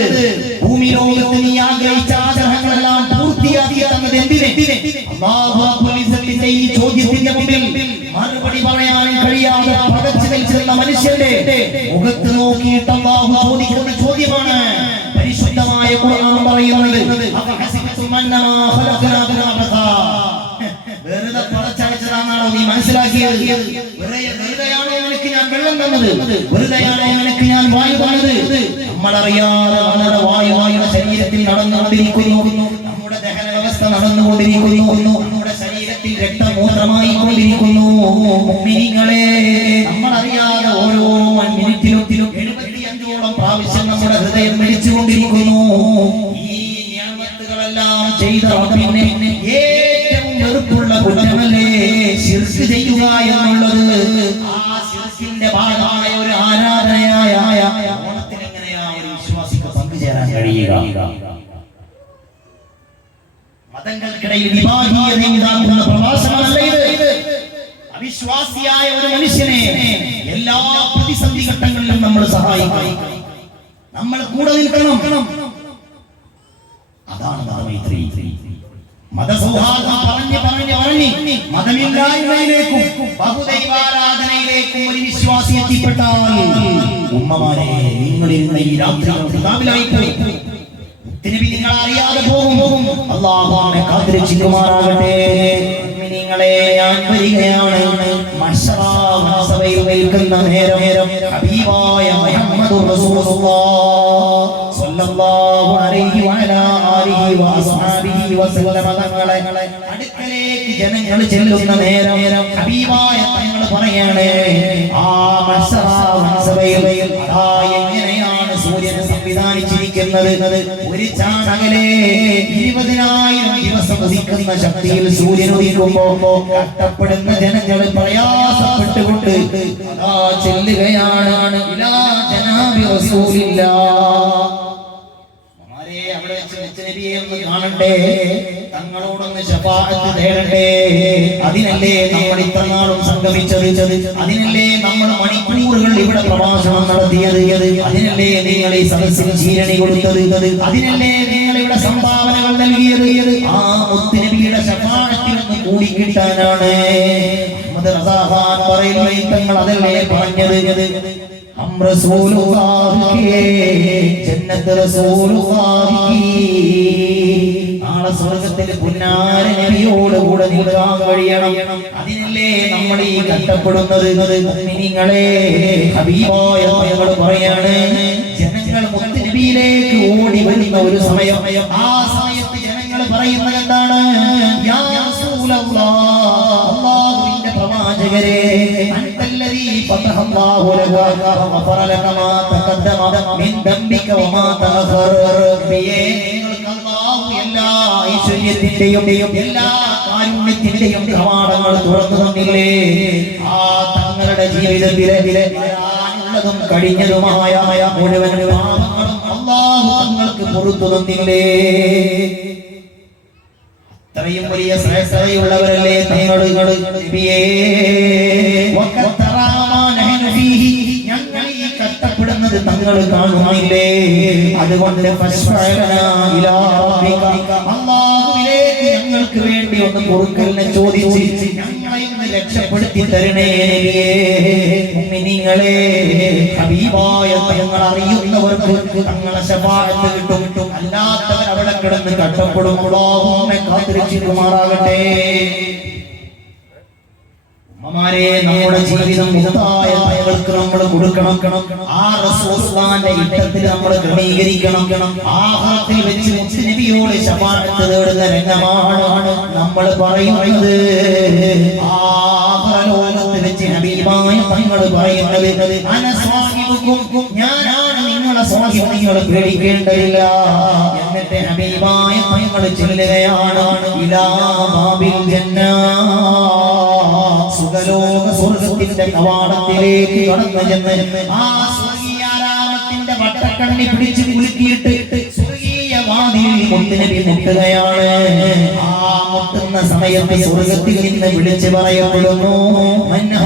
ഭൂമി ലോകത്ത് നീ ആഗ്രഹിച്ച ആഗ്രഹങ്ങളെല്ലാം പൂർത്തിയാക്കി തന്നത് എന്തിനെ? അല്ലാഹു റബ്ബുൽ ഇസ്സത്തിന്റെ ഈ ചോദ്യത്തിന്റെ മുമ്പിൽ മറുപടി പറയാൻ കഴിയാതെ പകച്ചു നിൽക്കുന്ന മനുഷ്യന്റെ മുഖത്ത് നോക്കിയിട്ട് അല്ലാഹു ചോദിക്കുന്ന ചോദ്യമാണ് പരിശുദ്ധമായ ഖുർആൻ പറയുന്നത്, അഫഹസിബതും അന്നമാ ഖലഖനാകും അബദാ, വെറുതെ പടച്ചയച്ചതാണോ നീ മനസ്സിലാക്കിയത്? വെറുതെയാണോ നിനക്ക് ഞാൻ വെള്ളം തന്നത്? വെറുതെയാണോ നിനക്ക് ഞാൻ വായു തന്നത്? നമ്മളറിയാതെ നമ്മുടെ വായുവായുടെ ശരീരത്തിൽ നടന്നുകൊണ്ടിരിക്കുന്നു, നമ്മുടെ ദഹന വ്യവസ്ഥ നടന്നുകൊണ്ടിരിക്കുന്നു, നമ്മുടെ ശരീരത്തിൽ രക്തമൂത്രമായി കൊണ്ടിരിക്കുന്നു. മുഅ്മിനീങ്ങളെ, നമ്മളറിയാതെ ഓരോ മിനിറ്റിലും 75ഓളം പ്രാവശ്യം നമ്മുടെ ഹൃദയം മിടിച്ചുകൊണ്ടിരിക്കുന്നു. ഈ നിഅമത്തുകളെല്ലാം ചെയ്ത റബ്ബിനെ ഏറ്റവും വെറുപ്പുള്ള കുറ്റമല്ലേ ശിർക്ക് ചെയ്യുക എന്നുള്ളത്? ആ ശിർക്കിന്റെ ഭാഗമായ ഒരു ആരാധനയായ ഓണത്തിന് എങ്ങനെയാ ഒരു വിശ്വാസിക്ക് പങ്കുചേരാൻ കഴിയുക? മതങ്ങൾക്കിടയിൽ വിഭാഗീയത ഉണ്ടാക്കുന്ന പ്രഭാഷണമല്ല ഇത്. അവിശ്വാസിയായ ഒരു മനുഷ്യനെ എല്ലാ പ്രതിസന്ധി ഘട്ടങ്ങളിലും നമ്മൾ സഹായിക്കണം, നമ്മൾ കൂടെ നിൽക്കണം. അതാണ് മതമൈത്രി. മതസൗഹാർദ്ദം പറഞ്ഞ് മതമില്ലായ്മയിലേക്കും ബഹുദൈവാരാധനയിലേക്കും ഒരു വിശ്വാസി എത്തിപ്പെട്ടാൽ, ഉമ്മമാരെ, നിങ്ങളിരുന്ന ഈ രാത്രി തിരുവി നിങ്ങൾ അറിയാതെ പോകും. അല്ലാഹു നമ്മെ കാത്തുരക്ഷിക്കുമാറാകട്ടെ. മുഅ്മിനീങ്ങളെ, ഞാൻ വരികയാണ്. മശ്റയിൽ നിൽക്കുന്ന നേരം ഹബീബായ മുഹമ്മദുർ റസൂലുള്ളാഹ് സ്വല്ലല്ലാഹു അലൈഹി വഅലാ ആലിഹി വഅസ്ഹാബിഹി വസല്ലമ തങ്ങളെ അടുക്കലേക്ക് ജനങ്ങൾ ചെല്ലുന്ന നേരം ഹബീബായ തങ്ങൾ പറയാണ്, ആ മശ്റയിൽ എങ്ങനെയാണ് സൂര്യൻ സംവിധാനിച്ചിരിക്കുന്നത്? ഒരു ചാണകലെ 20,000 ദിവസം ഉദിക്കുന്ന ശക്തിയിൽ സൂര്യൻ ഉദിക്കുമ്പോ കഷ്ടപ്പെടുന്ന ജനങ്ങൾ പ്രയാസപ്പെട്ടുകൊണ്ട് അതാ ചെല്ലുകയാണ് ഇലാ ജനാബി റസൂലില്ലാഹ്. അവിടെ വെച്ച് നബിയെ ഒന്ന് കാണണ്ടേ, തങ്ങളോടൊന്ന് ശഫാഅത്ത് തേടണ്ടേ. അതിനല്ലേ നമ്മൾ ഇത്ര നാളും സംഗമിച്ചത്, അതിനല്ലേ നമ്മൾ മണിക്കൂറുകൾ ഇവിടെ പ്രഭാഷണം നടത്തിയത്, അതിനല്ലേ നിങ്ങൾ ഈ സദസ്സിൽ ജീരണി കൊടുത്തത്, അതിനല്ലേ നിങ്ങൾ ഇവിടെ സംഭാവനകൾ നൽകിയത്. ആ മുത്തുനബിയുടെ ശഫാഅത്തിന് കൂടിക്കിട്ടാനാണ്. അഹ്മദ് റസാ ഖാൻ പറയുന്നു, തങ്ങൾ അതല്ലേ പറഞ്ഞത്, ഹം റസൂലുള്ളാഹി ജന്നത്ത് റസൂലുള്ളാഹി, നാളെ സ്വർഗ്ഗത്തിൽ പുന്നാര നബിയോട് കൂടെ നിൽക്കാൻ കഴിയണം. അതിനല്ലേ നമ്മൾ ഈ കഷ്ടപ്പെടുന്നത്. മുഅ്മിനീങ്ങളെ, ഹബീബായ തങ്ങൾ പറയാണ്, ജനങ്ങൾ മുത്ത് നബിയിലേക്ക് ഓടി വരുന്ന ഒരു സമയം, ആ സമയത്ത് ജനങ്ങൾ പറയുന്നത് എന്താണ്? യാ റസൂലല്ലാഹ്, അല്ലാഹുവിന്റെ പ്രവാചകരെ, അൻതല്ലദീ ഫതഹല്ലാഹു ലക വഗഫറ ലക മാ തഖദ്ദമ മിൻ ദംബിക വമാ തഅഖറ. നബിയേ, നിങ്ങൾക്ക് അല്ലാഹു എല്ലാ ഐശ്വര്യത്തിന്റെയും എല്ലാ കാരുണ്യത്തിന്റെയും കവാടങ്ങൾ തുറന്നു തന്നില്ലേ? ആ തങ്ങളുടെ ജീവിതത്തിലെ ഉള്ളതും കഴിഞ്ഞതുമായ മുഴുവൻ പാപങ്ങളും അല്ലാഹു തങ്ങൾക്ക് പുറത്തു തന്നില്ലേ? ഇത്രയും വലിയ ശ്രേഷ്ഠതയുള്ളവരല്ലേ തങ്ങൾ. ഞങ്ങൾ ഈ കഷ്ടപ്പെടുന്നത് തങ്ങൾ കാണുന്നില്ലേ? അതുകൊണ്ട് അല്ലാഹുവിലേക്ക് ഞങ്ങൾക്ക് വേണ്ടി ഒന്ന് പൊറുക്കലിനെ ചോദിച്ച് ഞങ്ങളെ ഒന്ന് രക്ഷപ്പെടുത്തി തരണേ നബിയേ. മുഅ്മിനീങ്ങളെ, ഹബീബായ തങ്ങൾ അറിയുന്നവർക്ക് തങ്ങളെ ശഫാഅത്ത് കിട്ടും. അല്ലാത്തവർ അവിടെ കിടന്ന് കഷ്ടപ്പെടും. അല്ലാഹുമ്മ കാത്തിരക്ഷിക്കുമാറാകട്ടെ. ഉമ്മമാരെ, നമ്മുടെ ജീവിതം മുത്തായ തങ്ങൾക്ക് നമ്മൾ കൊടുക്കണം. ആ റസൂലുള്ളാഹിന്റെ ഇഷ്ടത്തിൽ നമ്മൾ ക്രമീകരിക്കണം. ആഖിറത്തിൽ വെച്ച് മുത്ത് നബിയോട് ശഫാഅത്ത് തേടുന്ന രംഗമാണ് നമ്മൾ പറയുന്നത്. ആഖിറലോകത്ത് വെച്ച് ഹബീബായ തങ്ങൾ പറയുന്നത്, അന സ്വാഹിബുക്കും, ഞാനാണ് നിങ്ങളുടെ സ്വാഹിബ്, നിങ്ങൾ പേടിക്കേണ്ടതില്ല. എന്നിട്ട് ഹബീബായ തങ്ങൾ ചൊല്ലുകയാണ്, ഇലാ ബാബിൽ ജന്നാ, സുഖലോക സ്വർഗ്ഗത്തിന്റെ കവാടത്തിലേക്ക് കടന്നു ചെന്ന് ആ സ്വർഗീയാരാമത്തിന്റെ വട്ടക്കണ്ണി പിടിച്ച് കുലുക്കിയിട്ട് സ്വർഗീയ വാതിലിൽ മുത്തുനബി മുട്ടുകയാണ്. ആ മുട്ടുന്ന സമയത്ത് സ്വർഗ്ഗത്തിൽ നിന്ന് വിളിച്ചു പറയപ്പെടുന്നു,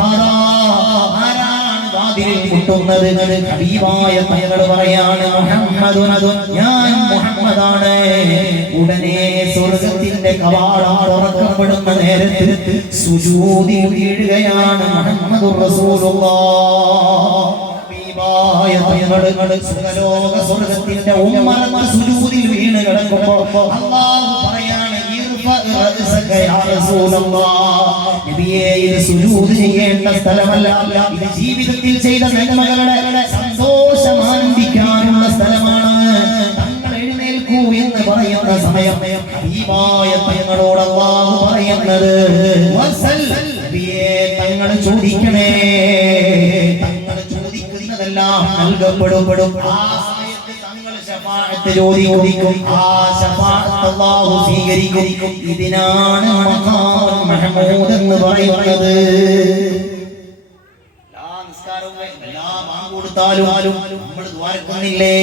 ആരാണ് വാതിലിൽ മുട്ടുന്നത്? ഹബീബായ തങ്ങൾ പറയാണ്, മുഹമ്മദുൻ, ഞാൻ മുഹമ്മദാണ്. ഉടനെ സ്വർഗ്ഗത്തിന്റെ കവാടം തുറക്കപ്പെടുന്ന നേരത്തിൽ സുജൂദിൽ വീഴുകയാണ് മുഹമ്മദുർ റസൂലുള്ളാഹ്. ഹബീബായ തങ്ങൾ സുഖലോക സ്വർഗ്ഗത്തിന്റെ ഉമ്മറന്ന സുജൂദിൽ വീണ് കിടക്കുമ്പോൾ അല്ലാഹു പറയാണ്, ഇർഫഅ റഅസക യാ റസൂലല്ലാഹ്. നബിയേ, ഇത് സുജൂദ് ചെയ്യേണ്ട സ്ഥലമല്ല, ഇത് ജീവിതത്തിൽ ചെയ്ത നന്മകളുടെ സന്തോഷം ആനന്ദിക്കാനുള്ള സ്ഥലമാണ്. എന്ന് പറയുന്ന സമയം ഹബീബായ തങ്ങളോട് അല്ലാഹു പറയുന്നത്, വസൽ, നബിയേ, തങ്ങൾ ചോദിക്കണേ, തങ്ങൾ ചോദിക്കുന്നതെല്ലാം നൽകപ്പെടും. ആ സമയത്ത് തങ്ങൾ ശഫാഅത്ത് ചോദിക്കും. ആ ശഫാഅത്ത് അല്ലാഹു സ്വീകരിക്കും. ഇതിനാണ് മഖാമുൽ മഹ്മൂദ് എന്ന് പറയുന്നത്. നമ്മൾ ദ്വാരക്കുന്നില്ലേ,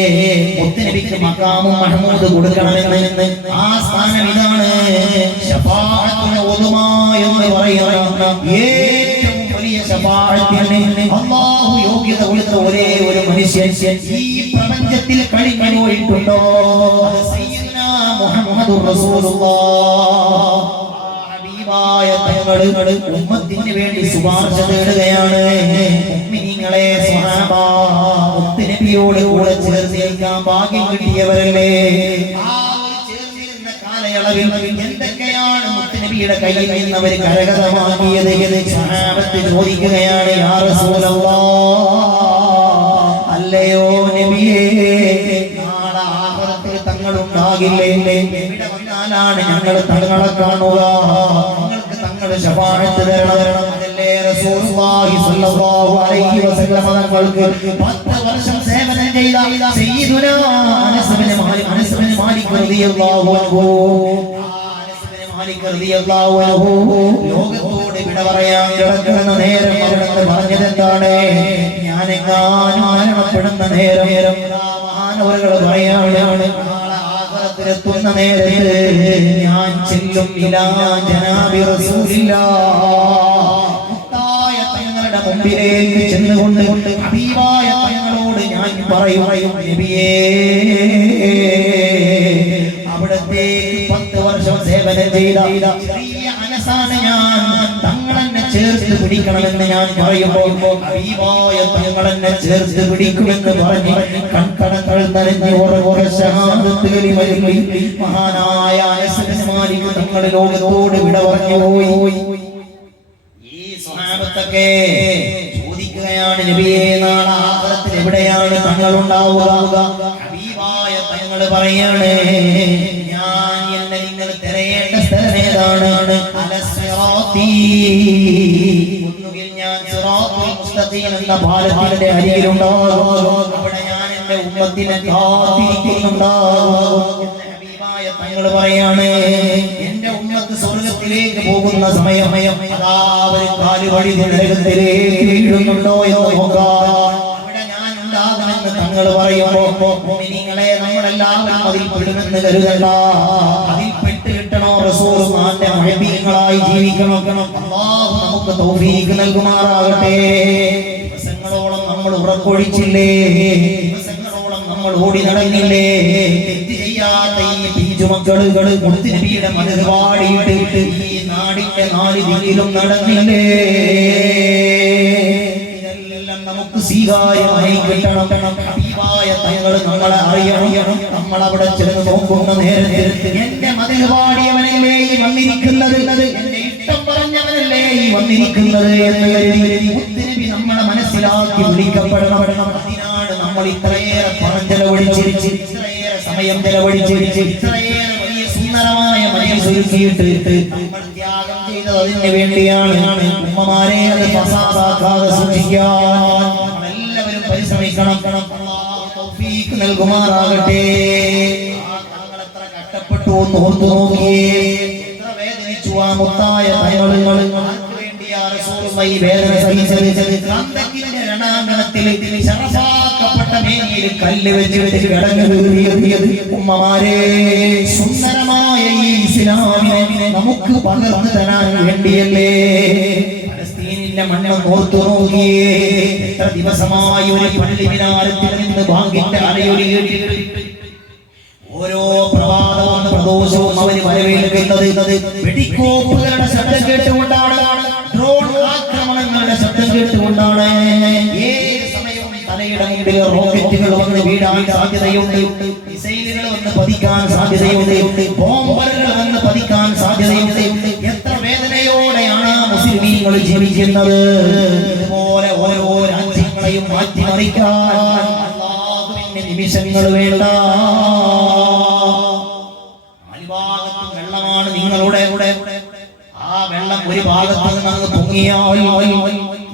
മുത്തുനബിക്ക് മഖാമും മഹ്മൂദ് കൊടുക്കണമെന്ന്. ആ സ്ഥാനം ഇതാണ്. ശഫാഅത്തുൽ ഉദ്മാ എന്ന് പറയുന്ന ഏറ്റവും വലിയ ശഫാഅത്തിന് അല്ലാഹു യോഗ്യത കൊടുത്ത ഒരേ ഒരു മനുഷ്യൻ ഈ പ്രപഞ്ചത്തിൽ കഴിഞ്ഞു പോയിട്ടുണ്ടോ? അത് സയ്യിദുനാ മുഹമ്മദുർ റസൂലുള്ളാഹ്. ഹബീബായ തങ്ങൾ ഉമ്മത്തിന് വേണ്ടി ശുപാർശ തേടുകയാണ്. മുഅ്മിനീങ്ങളെ, സ്വഹാബ, മുത്തുനബിയോട് കൂടെ ചേർന്നിരിക്കാൻ ഭാഗ്യം കിട്ടിയവരല്ലേ? ആ ഒരു ചേർന്നിരുന്ന കാലയളവിൽ എന്തൊക്കെയാണ് മുത്തുനബിയുടെ കയ്യിൽ നിന്ന് അവർ കരഗതമാക്കിയത്? സ്വഹാബത്ത് ചോദിക്കുകയാണ്, യാ റസൂലല്ലാഹ്, അല്ലയോ നബിയേ, നാളെ ആഖിറത്തിൽ തങ്ങളുണ്ടാകില്ലേ? എവിടെ വന്നാലാണ് ഞങ്ങൾ തങ്ങളെ കാണുക? ഞങ്ങൾക്ക് തങ്ങൾ ശഫാഅത്ത് തരണം. അതല്ലേ റസൂലുള്ളാഹി സ്വല്ലല്ലാഹു അലൈഹി വസല്ലം തങ്ങൾക്ക് 10 വർഷം സേവനം ചെയ്ത സയ്യിദുനാ അനസ് ബിൻ മാലിക് റളിയല്ലാഹു അൻഹു, ലോകത്തോട് വിട പറയാൻ കിടക്കുന്ന നേരം അവിടുന്ന് പറഞ്ഞത് എന്താണ്? ഞാനെങ്ങാനും മരണപ്പെടുന്ന നേരം മഹാനവറുകൾ പറയാണ്, ത്തുന്ന നേരത്ത് ഞാൻ ചെല്ലും ഇലാ ജനാബി റസൂലില്ലാഹ്, മുത്തായ തങ്ങളുടെ മുമ്പിലേക്ക് ചെന്നുകൊണ്ട് ഹബീബായ തങ്ങളോട് ഞാൻ പറയും, നബിയേ, അവിടത്തേക്ക് 10 വർഷം സേവനം ചെയ്ത ചെറിയ മനസ്സാണ് ഞാൻ തങ്ങളെന്നെ ചേർത്ത് പിടിക്കണമെന്ന് ഞാൻ പറയുമ്പോൾ ഹബീബായ തങ്ങളെന്നെ ചേർത്ത് പിടിക്കുമെന്ന് പറഞ്ഞ് കൺകടങ്ങൾ നനഞ്ഞ് ഉറങ്ങുക ശഹാദത്ത് കലിമ ചൊല്ലി മഹാനായ അനസ് ബിൻ മാലിക് തങ്ങൾ ലോകത്തോട് വിട പറഞ്ഞു പോയി. ഈ സ്വഹാബത്തൊക്കെ ചോദിക്കുകയാണ്, നബിയേ നാളെ ആഖിറത്തിൽ എവിടെയാണ് തങ്ങൾ ഉണ്ടാവുക? ഹബീബായ തങ്ങൾ പറയാണ്, ഞാൻ എന്നെ നിങ്ങൾ തിരയേണ്ട സ്ഥലം ഏതാണ്? അലസ്സിറാത്തി. ഒന്നുകിൽ ഞാൻ സിറാത്തുൽ മുസ്തഖീം എന്ന പാലത്തിന്റെ അരികിലുണ്ടാകും, അവിടെ ഞാൻ എന്റെ ഉമ്മത്തിനെ കാത്തിരിക്കുന്നുണ്ടാകും. തങ്ങൾ പറയാണ്, എന്റെ ഉമ്മത്ത് സ്വർഗത്തിലേക്ക് പോകുന്ന സമയം അതാ ഒരു കാലുവഴി നരകത്തിലേക്ക് വീഴുന്നുണ്ടോ എന്ന് നോക്കാം, അവിടെ ഞാൻ ഉണ്ടാകുമെന്ന് തങ്ങൾ പറയുമ്പോ മുഅ്മിനീങ്ങളെ നമ്മളെല്ലാവരും അതിൽ പെടുമെന്ന് കരുതണ്ട. അതിൽ പെട്ട് കിട്ടണോ റസൂലുള്ളാഹിന്റെ മുഹബ്ബീങ്ങളായി ജീവിക്കണം. അല്ലാഹു നമുക്ക് തൗഫീഖ് നൽകുമാറാകട്ടെ. ദിവസങ്ങളോളം നമ്മൾ ഉറക്കൊഴിച്ചില്ലേ, ദിവസങ്ങളോളം നമ്മൾ ഓടി നടന്നില്ലേ, തെറ്റ് ചെയ്യാത്ത ഈ പിഞ്ചുമക്കള് മുത്തുനബിയുടെ മദഹ് പാടിയിട്ട് ഈ നാടിന്റെ നാല് ദിക്കിലും നടന്നില്ലേ? ഇതെല്ലാം നമുക്ക് സ്വീകാര്യമായി കിട്ടണം. ഹബീബായ തങ്ങൾ നമ്മളെ അറിയണം. നമ്മൾ അവിടെ ചെന്ന് നോക്കുന്ന നേരത്തിൽ എന്റെ മദഹ് പാടിയവനല്ലേ ഈ വന്നിരിക്കുന്നത്, എന്റെ ഇഷ്ടം പറഞ്ഞവനല്ലേ ഈ വന്നിരിക്കുന്നത് എന്ന് കരുതി മുത്തുനബി നമ്മളെ മനസ്സിലാക്കി വിളിക്കപ്പെടണം. അതിനാണ് നമ്മൾ ഇത്രയേറെ പണം ചെലവഴിച്ചിരിച്ച്, ഇത്രയേറെ സമയം ചെലവഴിച്ചിരിച്ച്, ഇത്രയേറെ വലിയ സുന്ദരമായ മജീസ് ഒരുക്കിയിട്ട് നമ്മൾ ത്യാഗം ചെയ്തത് അതിന് വേണ്ടിയാണ്. ഉമ്മമാരെ അത് ഫസാദാക്കാതെ സൂക്ഷിക്കാൻ നമ്മളെല്ലാവരും പരിശ്രമിക്കണം. അല്ലാഹു തൗഫീഖ് നൽകുമാറാകട്ടെ. തങ്ങൾ എത്ര കഷ്ടപ്പെട്ടു എന്ന് ഓർത്തു നോക്കിയേ, എത്ര വേദനിച്ചു ആ മുത്തായ തങ്ങൾ. ആർക്ക് വേണ്ടിയാ റസൂലുള്ളാഹി വേദന സഹിച്ചത്? കാന്തക്കിന്റെ രണാങ്കണത്തിൽ ശറഫാക്കപ്പെട്ട മേനിയിൽ കല്ല് വെച്ച് കിടങ്ങ് കീറിയത് ഉമ്മമാരെ സുന്ദരമായ ഈ ഇസ്ലാമിനെ നമുക്ക് പകർന്നു തരാൻ വേണ്ടിയല്ലേ? ഫലസ്തീനിന്റെ മണ്ണ് ഓർത്തു നോക്കിയേ, എത്ര ദിവസമായി ഒരു പള്ളി മിനാരത്തിൽ നിന്ന് ബാങ്കിന്റെ അലയൊലി കേട്ടിട്ട് ഓരോ പ്രഭാതവും പ്രദോഷവും അവര് വരവേൽക്കുന്നത് വെടിക്കോപ്പുകളുടെ ശബ്ദം കേട്ടുകൊണ്ടാണ്, ഡ്രോൺ ആക്രമണങ്ങളുടെ ശബ്ദം കേട്ടുകൊണ്ടാണ്. ഏത് സമയവും തലയുടെ മുമ്പിൽ റോക്കറ്റുകൾ വന്ന് വീഴാൻ സാധ്യതയുണ്ട്, മിസൈലുകൾ വന്ന് പതിക്കാൻ സാധ്യതയുണ്ട്, ബോംബറുകൾ വന്ന് പതിക്കാൻ സാധ്യതയുണ്ട്. എത്ര വേദനയോടെയാണ് മുസ്ലിമീങ്ങൾ ജീവിക്കുന്നത്. ഇതുപോലെ ഓരോ രാജ്യങ്ങളെയും മാറ്റിമറിക്കാൻ അല്ലാഹുവിന്റെ നിമിഷങ്ങൾ വേണ്ട. അൽഭാഗത്തും വെള്ളമാണ് നിങ്ങളുടെ കൂടെ. ആ വെള്ളം ഒരു ഭാഗത്ത് നിന്ന് പൊങ്ങിയാൽ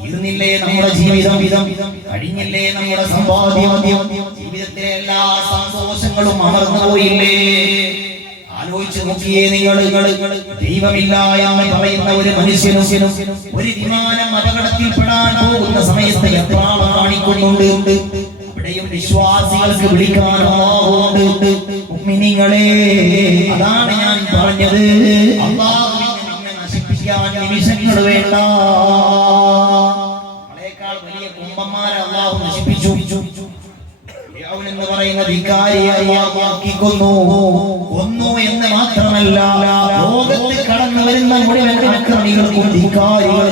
ഇരുന്നില്ലേ നമ്മുടെ ജീവിതം, കഴിഞ്ഞില്ലേ നമ്മുടെ സമ്പാദ്യം, ജീവിതത്തിലെ എല്ലാ സന്തോഷങ്ങളും അമർന്നു പോയില്ലേ? ആലോചിച്ച് നോക്കിയേ നിങ്ങൾ. ദൈവമില്ല എന്ന് പറയുന്ന ഒരു മനുഷ്യനും ഒരു വിമാനം അപകടത്തിൽപ്പെടാൻ പോകുന്ന സമയത്ത് എത്രാളം കാണിക്കുന്നുണ്ട്. അവിടെയും വിശ്വാസികൾക്ക് വിളിക്കാൻ അല്ലാഹുവുണ്ട്. മുഅ്മിനീങ്ങളെ, അതാണ് ഞാൻ പറഞ്ഞത്, അല്ലാഹുവിനെ നമ്മെ നശിപ്പിക്കാൻ നിമിഷങ്ങൾ വേണ്ട. നമ്മളെക്കാൾ വലിയ കുമ്പന്മാരെ അല്ലാഹു നശിപ്പിച്ചു. ഫിർഔൻ എന്ന് പറയുന്ന ധിക്കാരിയെ അല്ലാഹു ആക്കിക്കൊന്നു. കൊന്നു എന്ന് മാത്രമല്ല, ലോകത്ത് കടന്നു വരുന്ന മുഴുവൻ അക്രമികൾക്കും ധിക്കാരികൾ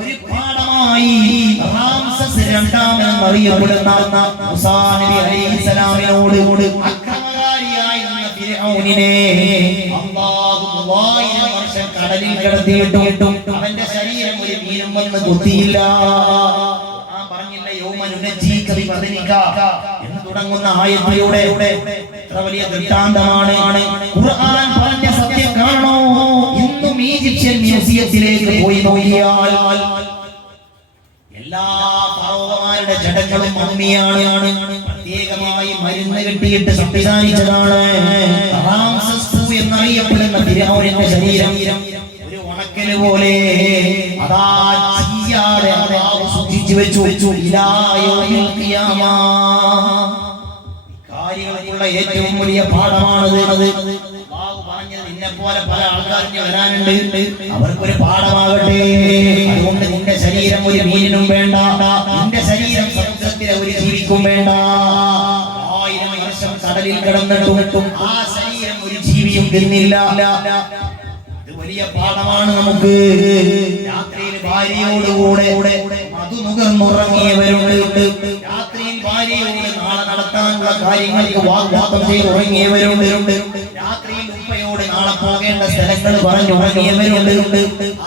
ഒരു പാഠമായി. റാംസസ് രണ്ടാമൻ അറിയപ്പെടുന്ന മൂസാ നബി അലൈഹിസ്സലാമിനോട് അക്രമകാരിയായി നിന്ന ഫിർഔനിനെ അല്ലാഹു 1000 വർഷം കടലിൽ കിടത്തിയിട്ടും അവന്റെ ശരീരം ഒരു മീനും വന്ന് കൊത്തിയില്ല. എന്ന് തുടങ്ങുന്ന ആയത്തിലൂടെ എത്ര വലിയ ദൃഷ്ടാന്തമാണ്. ഖുർആൻ പറഞ്ഞ സത്യം കാണണോ? ഇന്നും ഈജിപ്ഷ്യൻ മ്യൂസിയത്തിലേക്ക് പോയി നോക്കിയാൽ എല്ലാ ഫറോവമാരുടെ ജഡങ്ങളും മമ്മിയാണ്. പ്രത്യേകമായി മരുന്ന് കെട്ടിയിട്ട് സംവിധാനിച്ചതാണ്. റാംസസ് എന്നറിയപ്പെടുന്ന ഫിർഔനിന്റെ ശരീരം ഒരു ഉണക്കല് പോലെ അതാ ചീയാതെ സൂക്ഷിച്ചു വെച്ചു. കാര്യങ്ങൾക്കുള്ള ഏറ്റവും വലിയ പാഠമാണത്. നിന്നെ പോലെ പല ആൾക്കാർക്ക് വരാനുണ്ട്, അവർക്കൊരു പാഠമാകട്ടെ. അതുകൊണ്ട് നിന്റെ ശരീരം ഒരു മീനിനും വേണ്ട, നിന്റെ ശരീരം സമുദ്രത്തിലെ ഒരു ജീവിക്കും വേണ്ട. 1000 വർഷം കടലിൽ കിടന്നിട്ടും ആ ശരീരം ഒരു ജീവിയും തിന്നില്ല. വലിയ പാഠമാണ് നമുക്ക്. രാത്രിയിൽ ഭാര്യയോടുകൂടെ അത് നുകർന്നുറങ്ങിയവരുണ്ട്. രാത്രിയിൽ ഭാര്യയോട് നാളെ നടത്താനുള്ള കാര്യങ്ങൾക്ക് വാഗ്ദാനം ചെയ്ത് ഉറങ്ങിയവരുണ്ട്. രാത്രിയിൽ ഉപ്പയോട് നാളെ പോകേണ്ട സ്ഥലങ്ങൾ പറഞ്ഞുറങ്ങിയവരുണ്ട്.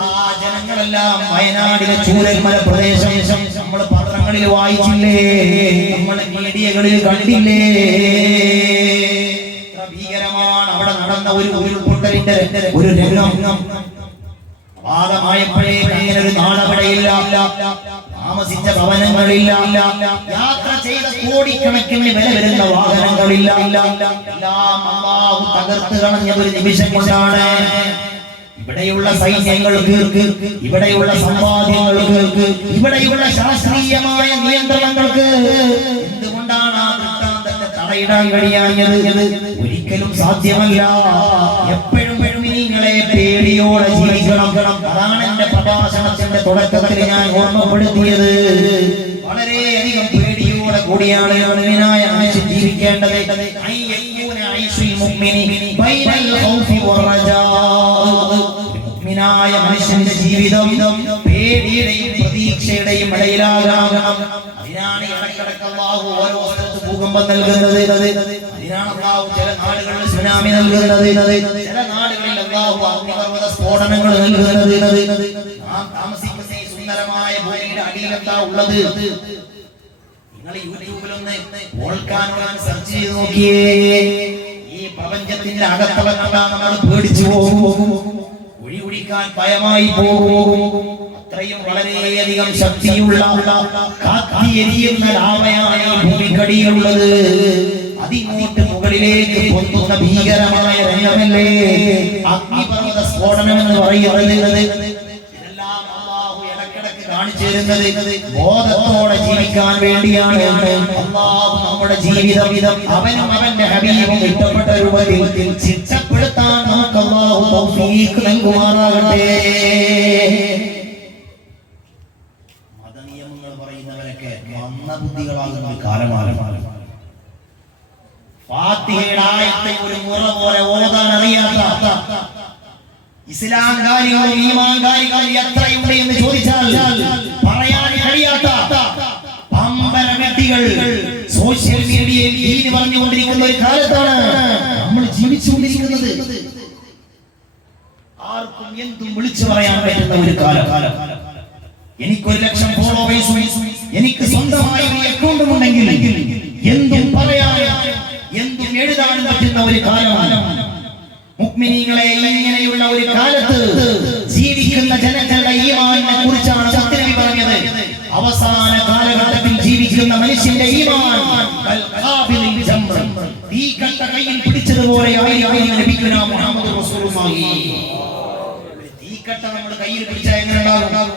ആ ജനങ്ങളെല്ലാം വയനാടിലെ ചൂരൽമല പ്രദേശം നമ്മൾ പത്രങ്ങളിൽ വായിച്ചില്ലേ, നമ്മുടെ മീഡിയകളിൽ കണ്ടില്ലേ. ഭീകരമാണ് അവിടെ നടന്ന ഒരു ഉരുൾപൊട്ടലിന്റെ ഒരു രംഗം. വാദമായപ്പോഴേ അങ്ങനെ ഒരു നാടവിടെയില്ല, താമസിച്ച ഭവനങ്ങളില്ല, യാത്ര ചെയ്ത കോടിക്കണക്കിന് വില വരുന്ന വാഹനങ്ങളില്ല. എല്ലാം അല്ലാഹു തകർത്ത് കളഞ്ഞ ഒരു നിമിഷം കൊണ്ടാണ്. ഇവിടെയുള്ള സൈന്യങ്ങൾക്ക്, ഇവിടെയുള്ള സമ്പാദ്യങ്ങൾക്ക്, ഇവിടെയുള്ള ശാസ്ത്രീയമായ നിയന്ത്രണങ്ങൾക്ക് എന്തുകൊണ്ടാണ് ആ ദൃഷ്ടാന്തത്തെ തടയിടാൻ കഴിയാഞ്ഞത്? ഒരിക്കലും സാധ്യമല്ല. എപ്പോഴും നിങ്ങളെ പേടിയോടെ ജീവിക്കണം. അതാണ് എന്റെ പ്രഭാഷണത്തിന്റെ തുടക്കത്തിൽ ഞാൻ ഓർമ്മപ്പെടുത്തിയത്. വളരെയധികം പേടിയോടെ കൂടിയാണ് മുഅ്മിനായ മനുഷ്യൻ ജീവിക്കേണ്ടത്. മുഅ്മിനായ മനുഷ്യന്റെ ജീവിതം പേടിയുടെയും പ്രതീക്ഷയുടെയും ഇടയിലാകണം. അതിനാണ് ഇടക്കിടക്ക് അല്ലാഹു ഓരോ സ്ഥലത്ത് ഭൂകമ്പം നൽകുന്നത്. അതിനാണ് അല്ലാഹു ചില നാടുകളിൽ സുനാമി നൽകുന്നത്. ചില നാടുകളിൽ അല്ലാഹു അഗ്നിപർവ്വത സ്ഫോടനങ്ങൾ നൽകുന്നത്. നാം താമസിക്കുന്ന ഈ സുന്ദരമായ ഭൂമിയുടെ അടിയിലെന്താ ഉള്ളത്? നിങ്ങൾ യൂട്യൂബിലൊന്ന് വോൾക്കാനോളാൻ സെർച്ച് ചെയ്ത് നോക്കിയേ. ഈ പ്രപഞ്ചത്തിന്റെ അകത്തളം കണ്ടാൽ നമ്മൾ പേടിച്ചു പോകും, കുഴി കുടിക്കാൻ ഭയമായി പോകും. അത്രയും വളരെയധികം ശക്തിയുള്ള കാത്തിയെരിയുന്ന ലാവയാണ് ഭൂമിക്കടിയിലുള്ളത്. അതിങ്ങോട്ട് മുകളിലേക്ക് പൊന്തുന്ന ഭീകരമായ രംഗമല്ലേ അഗ്നിപർവ്വത സ്ഫോടനം എന്ന് പറയുന്നത്. ഇതെല്ലാം അല്ലാഹു ഇടക്കിടക്ക് കാണിച്ചു തരുന്നത് ബോധത്തോടെ ജീവിക്കാൻ വേണ്ടിയാണ്. അല്ലാഹു നമ്മുടെ ജീവിതം അവനും അവന്റെ ഹബീബും ഇഷ്ടപ്പെട്ട രൂപത്തിൽ ചിട്ടപ്പെടുത്താൻ നമുക്ക് അല്ലാഹു തൗഫീഖ് നൽകുമാറാകട്ടെ. മതനിയമങ്ങൾ പറയുന്നവരൊക്കെ മന്ദബുദ്ധികളാകുന്ന കാലമാണ്. ഫാത്തിഹയുടെ ആയത്തെ ഒരു മുറ പോലെ ഓതാൻ അറിയാത്ത ഇസ്ലാം കാര്യങ്ങളും ഈമാൻ കാര്യങ്ങളും എത്രയുണ്ട് എന്ന് ചോദിച്ചാൽ പറയാൻ കഴിയാത്ത പമ്പര വ്യക്തികൾ സോഷ്യൽ മീഡിയയിൽ ദീൻ പറഞ്ഞുകൊണ്ടിരിക്കുന്ന ഒരു കാലത്താണ് നമ്മൾ ജീവിച്ചുകൊണ്ടിരിക്കുന്നത്. ആർക്കും എന്തും വിളിച്ചു പറയാൻ പറ്റുന്ന ഒരു കാലം. എനിക്ക് 1 ലക്ഷം ഫോളോവേഴ്സും എനിക്ക് സ്വന്തമായി ഒരു അക്കൗണ്ടും ഉണ്ടെങ്കിൽ എന്തും പറയാൻ എന്തും എഴുതാൻ പറ്റുന്ന ഒരു കാലമാണ്. മുഅ്മിനീങ്ങളെ ഇങ്ങനെയുള്ള ഒരു കാലത്ത് ജീവിക്കുന്ന ജനങ്ങളുടെ ഈമാനിനെ കുറിച്ചാണ് നബി പറഞ്ഞത്. അവസാന കാലഘട്ടത്തിൽ ജീവിക്കുന്ന മനുഷ്യന്റെ ഈമാൻ തീക്കട്ട കയ്യിൽ പിടിച്ചതുപോലെ ലഭിക്കുന്ന മുഹമ്മദ് റസൂലുള്ളാഹി. തീക്കട്ട നമ്മുടെ കയ്യിൽ പിടിച്ചാൽ എങ്ങനെ ഉണ്ടാകും?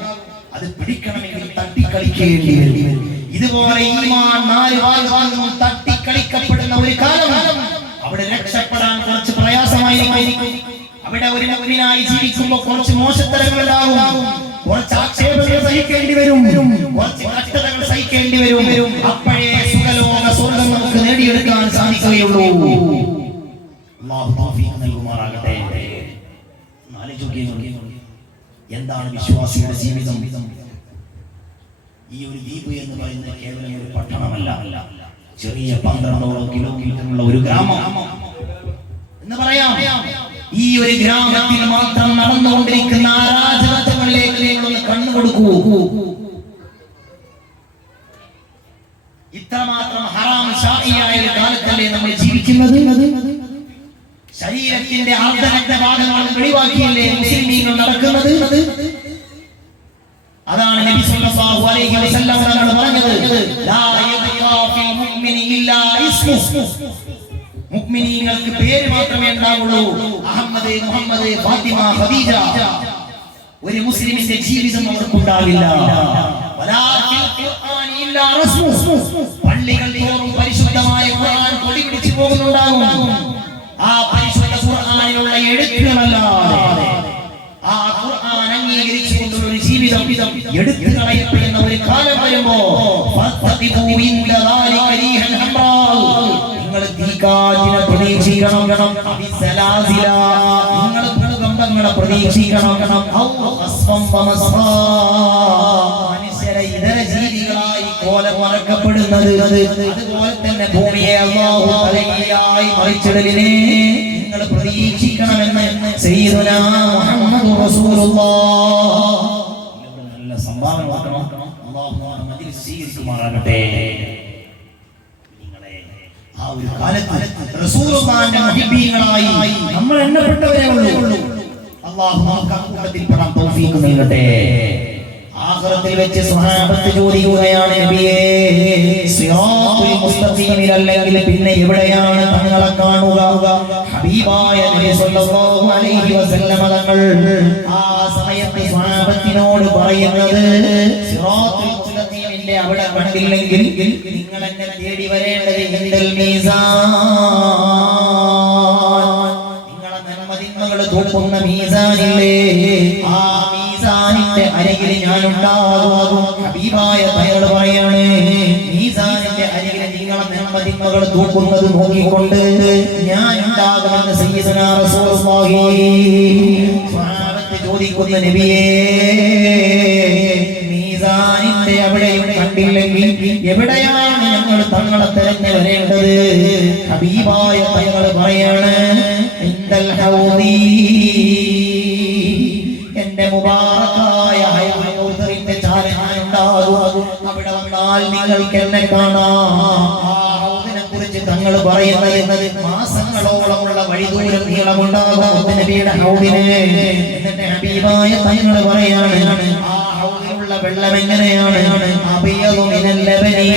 അത് പിടിക്കണമെങ്കിൽ തട്ടിക്കളിക്കേണ്ടി വരും. ഇതുപോലെ ഈമാൻ 4 ഭാഗത്തും തട്ടിക്കളിക്കപ്പെടുന്ന ഒരു കാലം. അവിടെ രക്ഷപ്പെടാൻ കുറച്ച് പ്രയാസമായിരിക്കും. അവിടെ ഒരു മുഅ്മിനായി ജീവിക്കുമ്പോൾ കുറച്ച് മോശത്തരങ്ങൾ ഉണ്ടാകും, കുറച്ച് ആക്ഷേപങ്ങൾ സഹിക്കേണ്ടി വരും, കുറച്ച് കഷ്ടതകൾ സഹിക്കേണ്ടി വരും. അപ്പോഴേ സുഖലോക സ്വർഗ്ഗം നമുക്ക് നേടിയെടുക്കാൻ സാധിക്കുകയുള്ളൂ. അല്ലാഹു തൗഫീഖ് നൽകുമാറാകട്ടെ. എന്താണ് വിശ്വാസിയുടെ ജീവിതം? ഈ ഒരു ദ്വീപ് എന്ന് പറയുന്നത് കേവലം ഒരു പട്ടണമല്ല, ചെറിയ 12ഓളം കിലോമീറ്ററുള്ള ഒരു ഗ്രാമം എന്ന് പറയാം. ഈ ഒരു ഗ്രാമത്തിൽ മാത്രം നടന്നുകൊണ്ടിരിക്കുന്ന അരാജകത്വങ്ങളിലേക്ക് നിങ്ങളൊന്ന് കണ്ണുകൊടുക്കൂ. ഇത്രമാത്രം ഹറാം ഷാഹിയായ ഒരു കാലത്തല്ലേ നമ്മൾ ജീവിക്കുന്നത്? ശരീരത്തിന്റെ ആർദ്രന്റെ ഭാഗങ്ങളും വെളിവാക്കിയല്ലേ മുസ്ലിമീങ്ങൾ നടക്കുന്നത്? അതാണ് നബി സല്ലല്ലാഹു അലൈഹി വസല്ലം തങ്ങൾ പറഞ്ഞത്, ലാ യബ്ഖാ ഫിൽ മുഅ്മിനി ഇല്ലാ ഇസ്മു. മുഅ്മിനീങ്ങൾക്ക് പേര് മാത്രമേ ഉണ്ടാവുള്ളൂ. അഹമ്മദ്, മുഹമ്മദ്, ഫാത്തിമ, ഖദീജ. ഒരു മുസ്ലിമിന്റെ ജീവിതം അവർക്കുണ്ടാവില്ല. വലാ ഫിൽ ഖുർആനി ഇല്ലാ റസ്മു. പള്ളികൾ തോറും പരിശുദ്ധമായ ഖുർആൻ കൊടി പിടിച്ചു പോകുന്നുണ്ടാകും. ആ പരിശുദ്ധ ഖുർആനിലുള്ള എഴുത്തുകളല്ലാതെ ആ ഖുർആൻ അംഗീകരിച്ചുകൊണ്ടുള്ള ഒരു ജീവിതം എടുത്തു കളയപ്പെടുന്ന ഒരു കാലം വരുമ്പോ നിങ്ങൾ തീക്കാറ്റിനെ പ്രതീക്ഷിക്കണം. നിങ്ങൾ ഭൂകമ്പങ്ങൾ തങ്ങളെ പ്രതീക്ഷിക്കണം. മനുഷ്യരെ ഇതര ജീവികളായി കോലമറക്കപ്പെടുന്നത്, അതുപോലെ തന്നെ ഭൂമിയെ അല്ലാഹു തലകീഴായി മറിച്ചിടലിനെ നിങ്ങൾ പ്രതീക്ഷിക്കണമെന്ന് സയ്യിദുനാ മുഹമ്മദ് റസൂലുള്ളാഹ് നല്ല സംഭാവന കൊടുക്കണം. അല്ലാഹു നമ്മുടെ മജ്‌ലിസ് സ്വീകരിക്കുമാറാകട്ടെ. ആ ഒരു കാലത്ത് റസൂലുള്ളാഹിന്റെ മുഹിബ്ബീങ്ങളായി നമ്മൾ എണ്ണപ്പെട്ടവരേ ഉള്ളൂ. അല്ലാഹു നമുക്ക് കൂട്ടത്തിൽ പെടാൻ തൗഫീഖ് നൽകട്ടെ. ആഖിറത്തിൽ വെച്ച് സ്വഹാബത്ത് ചോദിക്കുകയാണ്, നബിയേ സിറാത്തുൽ മുസ്തഖീമിൽ അല്ലെങ്കിൽ പിന്നെ എവിടെയാണ് തങ്ങളെ കാണുക? ഹബീബായ നബി സല്ലല്ലാഹു അലൈഹി വസല്ലം തങ്ങൾ ആ സമയത്ത് സ്വഹാബത്തിനോട് പറയുന്നത്, സിറാത്തുൽ മുസ്തഖീമിന്റെ അവിടെ കണ്ടില്ലെങ്കിൽ നിങ്ങൾ എന്നെ തേടി വരേണ്ടത് ഇൻദൽ മീസാൻ, നിങ്ങളെ നന്മതിന്മകൾ തൂക്കുന്ന മീസാനില്ലേ, ആ മീസാനിന്റെ അരികിൽ ഞാൻ ഉണ്ടാകും. ഹബീബായ തങ്ങൾ പറയാണ്, മീസാനിന്റെ അരികിൽ നിങ്ങളെ നന്മതിന്മകൾ തൂക്കുന്നത് നോക്കിക്കൊണ്ട് ഞാൻ ഉണ്ടാകുമെന്ന് സയ്യിദുനാ റസൂലുള്ളാഹി. സ്വഹാബത്ത് ചോദിക്കുന്ന, നബിയേ മീസാനിന്റെ അവിടെയും കണ്ടില്ലെങ്കിൽ എവിടെയാണ് ഞങ്ങൾ തങ്ങളെ തെരഞ്ഞു വരേണ്ടത്? ഹബീബായ തങ്ങൾ പറയാണ്, ഇൻദൽ ഹൗദി, എന്റെ മുബാറക്കായ ഹൗദിന്റെ ചാരനുണ്ടാകും. അവിടെ വന്നാൽ നിങ്ങൾക്ക് എന്നെ കാണാം. ആ ഹൗദിനെ കുറിച്ച് തങ്ങൾ പറയുന്നത് മാസങ്ങളോളമുള്ള വഴിദൂരം നീളമുണ്ടാകും നബിയുടെ ഹൗദിന്. എന്നിട്ട് ഹബീബായ തങ്ങൾ പറയാണ്, ആ ഹൗദിലുള്ള വെള്ളം എങ്ങനെയാണ്? അബിയദു മിനൽ ലബനി,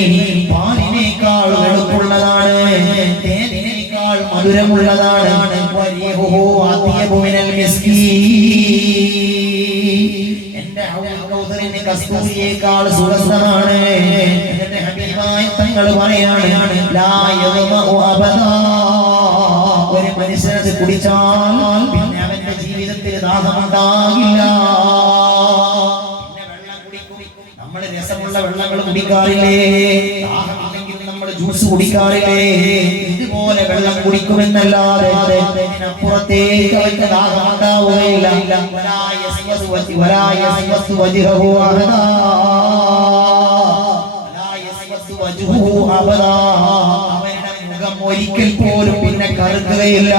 പാലിനേക്കാൾ വെളുപ്പുള്ളതാണ്, തേനിനേക്കാൾ മധുരമുള്ളതാണ്. വരിഹുഹു അത്യബു മിനൽ മിസ്കി, എന്റെ ഹൗദിന് കസ്തൂരിയേക്കാൾ സുഗന്ധമാണ്. എന്നിട്ട് ഹബീബായ തങ്ങൾ പറയാണ്, ലാ യദ്മഉ അബദാ, ഒരു മനുഷ്യനത് കുടിച്ചാൽ പിന്നെ അവന്റെ ജീവിതത്തിൽ ദാഹമുണ്ടാകില്ല. നമ്മൾ രസമുള്ള വെള്ളങ്ങൾ കുടിക്കാറില്ലേ? ദാഹമില്ലെങ്കിൽ നമ്മൾ ജ്യൂസ് കുടിക്കാറില്ലേ? ഇതുപോലെ വെള്ളം കുടിക്കുമെന്നല്ലാതെ അപ്പുറത്തേക്ക് അവർക്ക് ദാഹമുണ്ടാവുകയില്ല. അവരുടെ മുഖം ഒരിക്കൽ പോലും പിന്നെ കറുക്കുകയില്ല.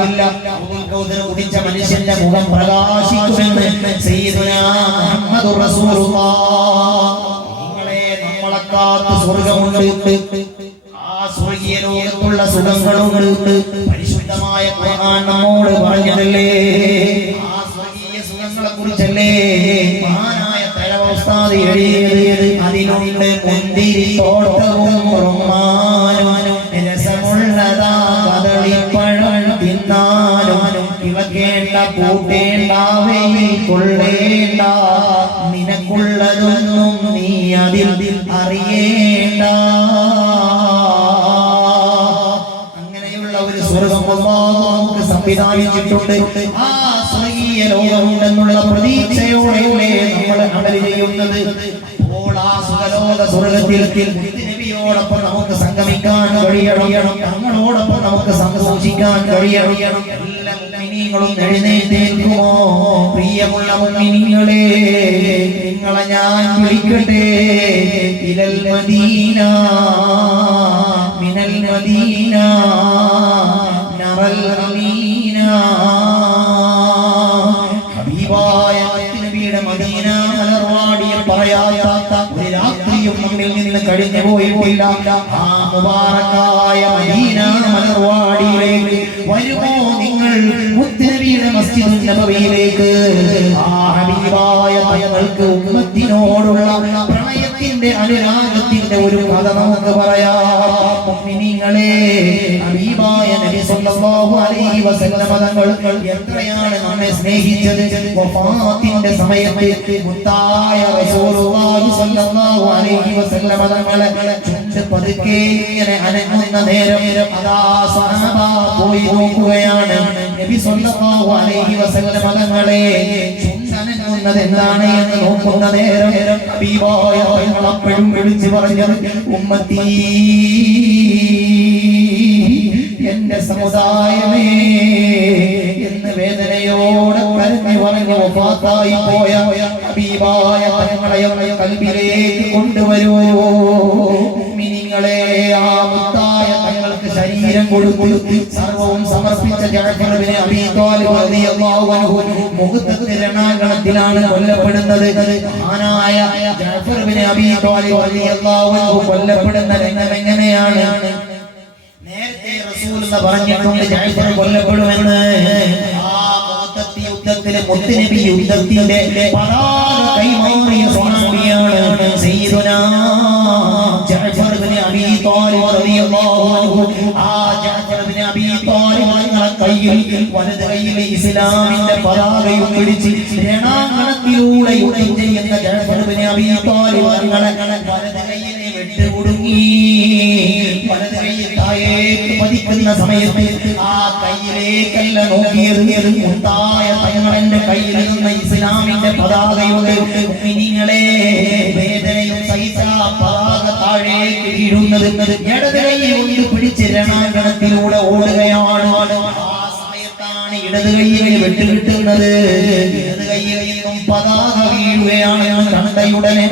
കുടിച്ച മനുഷ്യന്റെ മുഖം പ്രകാശിക്കുമെന്ന് സയ്യിദുനാ മുഹമ്മദുർ റസൂലുള്ളാഹ്. നിങ്ങളെ നമ്മളെക്കാത്ത് സ്വർഗമുണ്ട്, ആ സ്വർഗീയ ലോകത്തുള്ള സുഖങ്ങളുണ്ട്. പരിശുദ്ധമായ ഖുർആൻ നമ്മോട് പറഞ്ഞതല്ലേ, ആ സ്വർഗീയ സുഖങ്ങളെ കുറിച്ചല്ലേ മഹാനായ തലവ ഉസ്താദ് എഴുതിയത്. അതിലുണ്ട് മുന്തിരി തോട്ടവും റുമ്മാനും, രസമുള്ളതാ കദളിപ്പഴം തിന്നാനും, ഇവക്കേണ്ട പൂട്ടേണ്ട വെയിൽ കൊള്ളേണ്ട, നിനക്കുള്ളതൊന്നും നീ അതിൽ അറിയേണ്ട. അങ്ങനെയുള്ള ഒരു സ്വർഗം അല്ലാഹു നമുക്ക് സംവിധാനിച്ചിട്ടുണ്ട്. ആ സ്വർഗീയ ലോകമുണ്ടെന്നുള്ള പ്രതീക്ഷയോടെയല്ലേ നമ്മൾ അമൽ ചെയ്യുന്നത്. അപ്പോൾ ആ സുഖലോക സ്വർഗത്തിൽ നബിയോടൊപ്പം നമുക്ക് സംഗമിക്കാൻ കഴിയണം, തങ്ങളോടൊപ്പം നമുക്ക് സന്തോഷിക്കാൻ കഴിയണം. എല്ലാ മുഅ്മിനീങ്ങളും എഴുന്നേൽക്കുമോ? പ്രിയമുള്ള മുഅ്മിനീങ്ങളെ, നിങ്ങളെ ഞാൻ വിളിക്കട്ടെ. ഇലൽ മദീന മിനൽ മദീന നറൽ അമീന. ഹബീബായ നബിയുടെ മദീന മലർവാടിയിൽ പറയാത്ത ഒരു രാത്രിയും നമ്മിൽ നിന്ന് കഴിഞ്ഞു പോയിട്ടില്ല. ആ മുബാറക്കായ മദീന മലർവാടിയിലേക്ക് വരുമോ നിങ്ങൾ? മുത്തുനബിയുടെ മസ്ജിദുൻ നബവിയിലേക്ക്. ആ ഹബീബായ തങ്ങൾക്ക് ഉമ്മത്തിനോടുള്ള പ്രണയത്തിന്റെ അനുരാഗത്തിന്റെ ഒരു കഥ നമുക്ക് പറയാം. മുഅ്മിനീങ്ങളെ, ഹബീബായ നബി സല്ലല്ലാഹു അലൈഹി വസല്ലം തങ്ങൾ എത്രയാണ് നമ്മെ സ്നേഹിച്ചത്. വഫാത്തിന്റെ സമയത്ത് മുത്തായ റസൂലുള്ളാഹി സല്ലല്ലാഹു അലൈഹി വസല്ലം തങ്ങളെ ചുണ്ട് പതുക്കെ ഇങ്ങനെ അനങ്ങുന്ന നേരം അതാ സ്വഹാബ പോയി നോക്കുകയാണ്. നബി സല്ലല്ലാഹു അലൈഹി വസല്ലം തങ്ങളെ ചുണ്ടനങ്ങുന്നത് എന്താണ് എന്ന് നോക്കുന്ന നേരം ഹബീബായ തങ്ങൾ അപ്പോഴും വിളിച്ചു പറഞ്ഞത്, ഉമ്മത്തി, എന്റെ സമുദായമേ എന്ന് വേദനയോടെ കരഞ്ഞു പറഞ്ഞു. വഫാത്തായി പോയ ഹബീബായ തങ്ങളെ കൽബിലേക്ക് കൊണ്ടുവരൂ. മുഅ്മിനീങ്ങളെ, ആ മുത്തായ തങ്ങൾക്ക് ശരീരം കൊടുത്ത് സർവവും സമർപ്പിച്ച ജഅഫർ ഇബ്നു അബീ ത്വാലിബ് റളിയല്ലാഹു അൻഹു മുഖ്തത്ത് രണാങ്കണത്തിലാണ് കൊല്ലപ്പെടുന്നത്. മഹാനായ ജഅഫർ ഇബ്നു അബീ ത്വാലിബ് റളിയല്ലാഹു അൻഹു കൊല്ലപ്പെടുന്ന രംഗം എങ്ങനെയാണ്? നേരത്തെ റസൂൽ പറഞ്ഞിട്ടുണ്ട് ജഅഫർ കൊല്ലപ്പെടുമെന്ന്. ആ മുഅത്തത്തി യുദ്ധത്തിലെ മുത്തുനബി യുദ്ധത്തിന്റെ പതാക കൈമാറിയ സ്വഹാബിയാണ് സയ്യിദുനാ ജഅഫർ ഇബ്നു അബീ ത്വാലിബ് റളിയല്ലാഹു അൻഹു. ആ ജഅഫർ ഇബ്നു അബീ ത്വാലിബ് തങ്ങളുടെ കയ്യിൽ വലത് കയ്യിൽ ഇസ്ലാമിന്റെ പതാകയും പിടിച്ച് രണാങ്കണത്തിലൂടെ യുദ്ധം ചെയ്യുന്ന ജഅഫർ ഇബ്നു അബീ ത്വാലിബ് തങ്ങളെ വലത് കയ്യിൽ വെട്ടുകുടുങ്ങി. വലത് കയ്യിൽ താഴേക്ക് പതിക്കുന്ന സമയത്ത് ആ കയ്യിലേക്കല്ല നോക്കിയത്, മുത്തായ തങ്ങളുടെ കയ്യിൽ നിന്ന ഇസ്ലാമിന്റെ പതാകയുടെ മുഅ്മിനീങ്ങളെ, വേദനയും സഹിച്ച പതാക താഴേക്ക് വീഴുന്നത് ഇടത് കൈയിൽ കൊണ്ട് പിടിച്ച് രണാങ്കണത്തിലൂടെ ഓടുകയാണ്. ആ സമയത്താണ് ഇടത് കൈയിൽ വെട്ടുകിട്ടുന്നത്. ഇടത് കൈയിൽ നിന്നും പതാക വീഴുകയാണ്. കണ്ടയുടനെ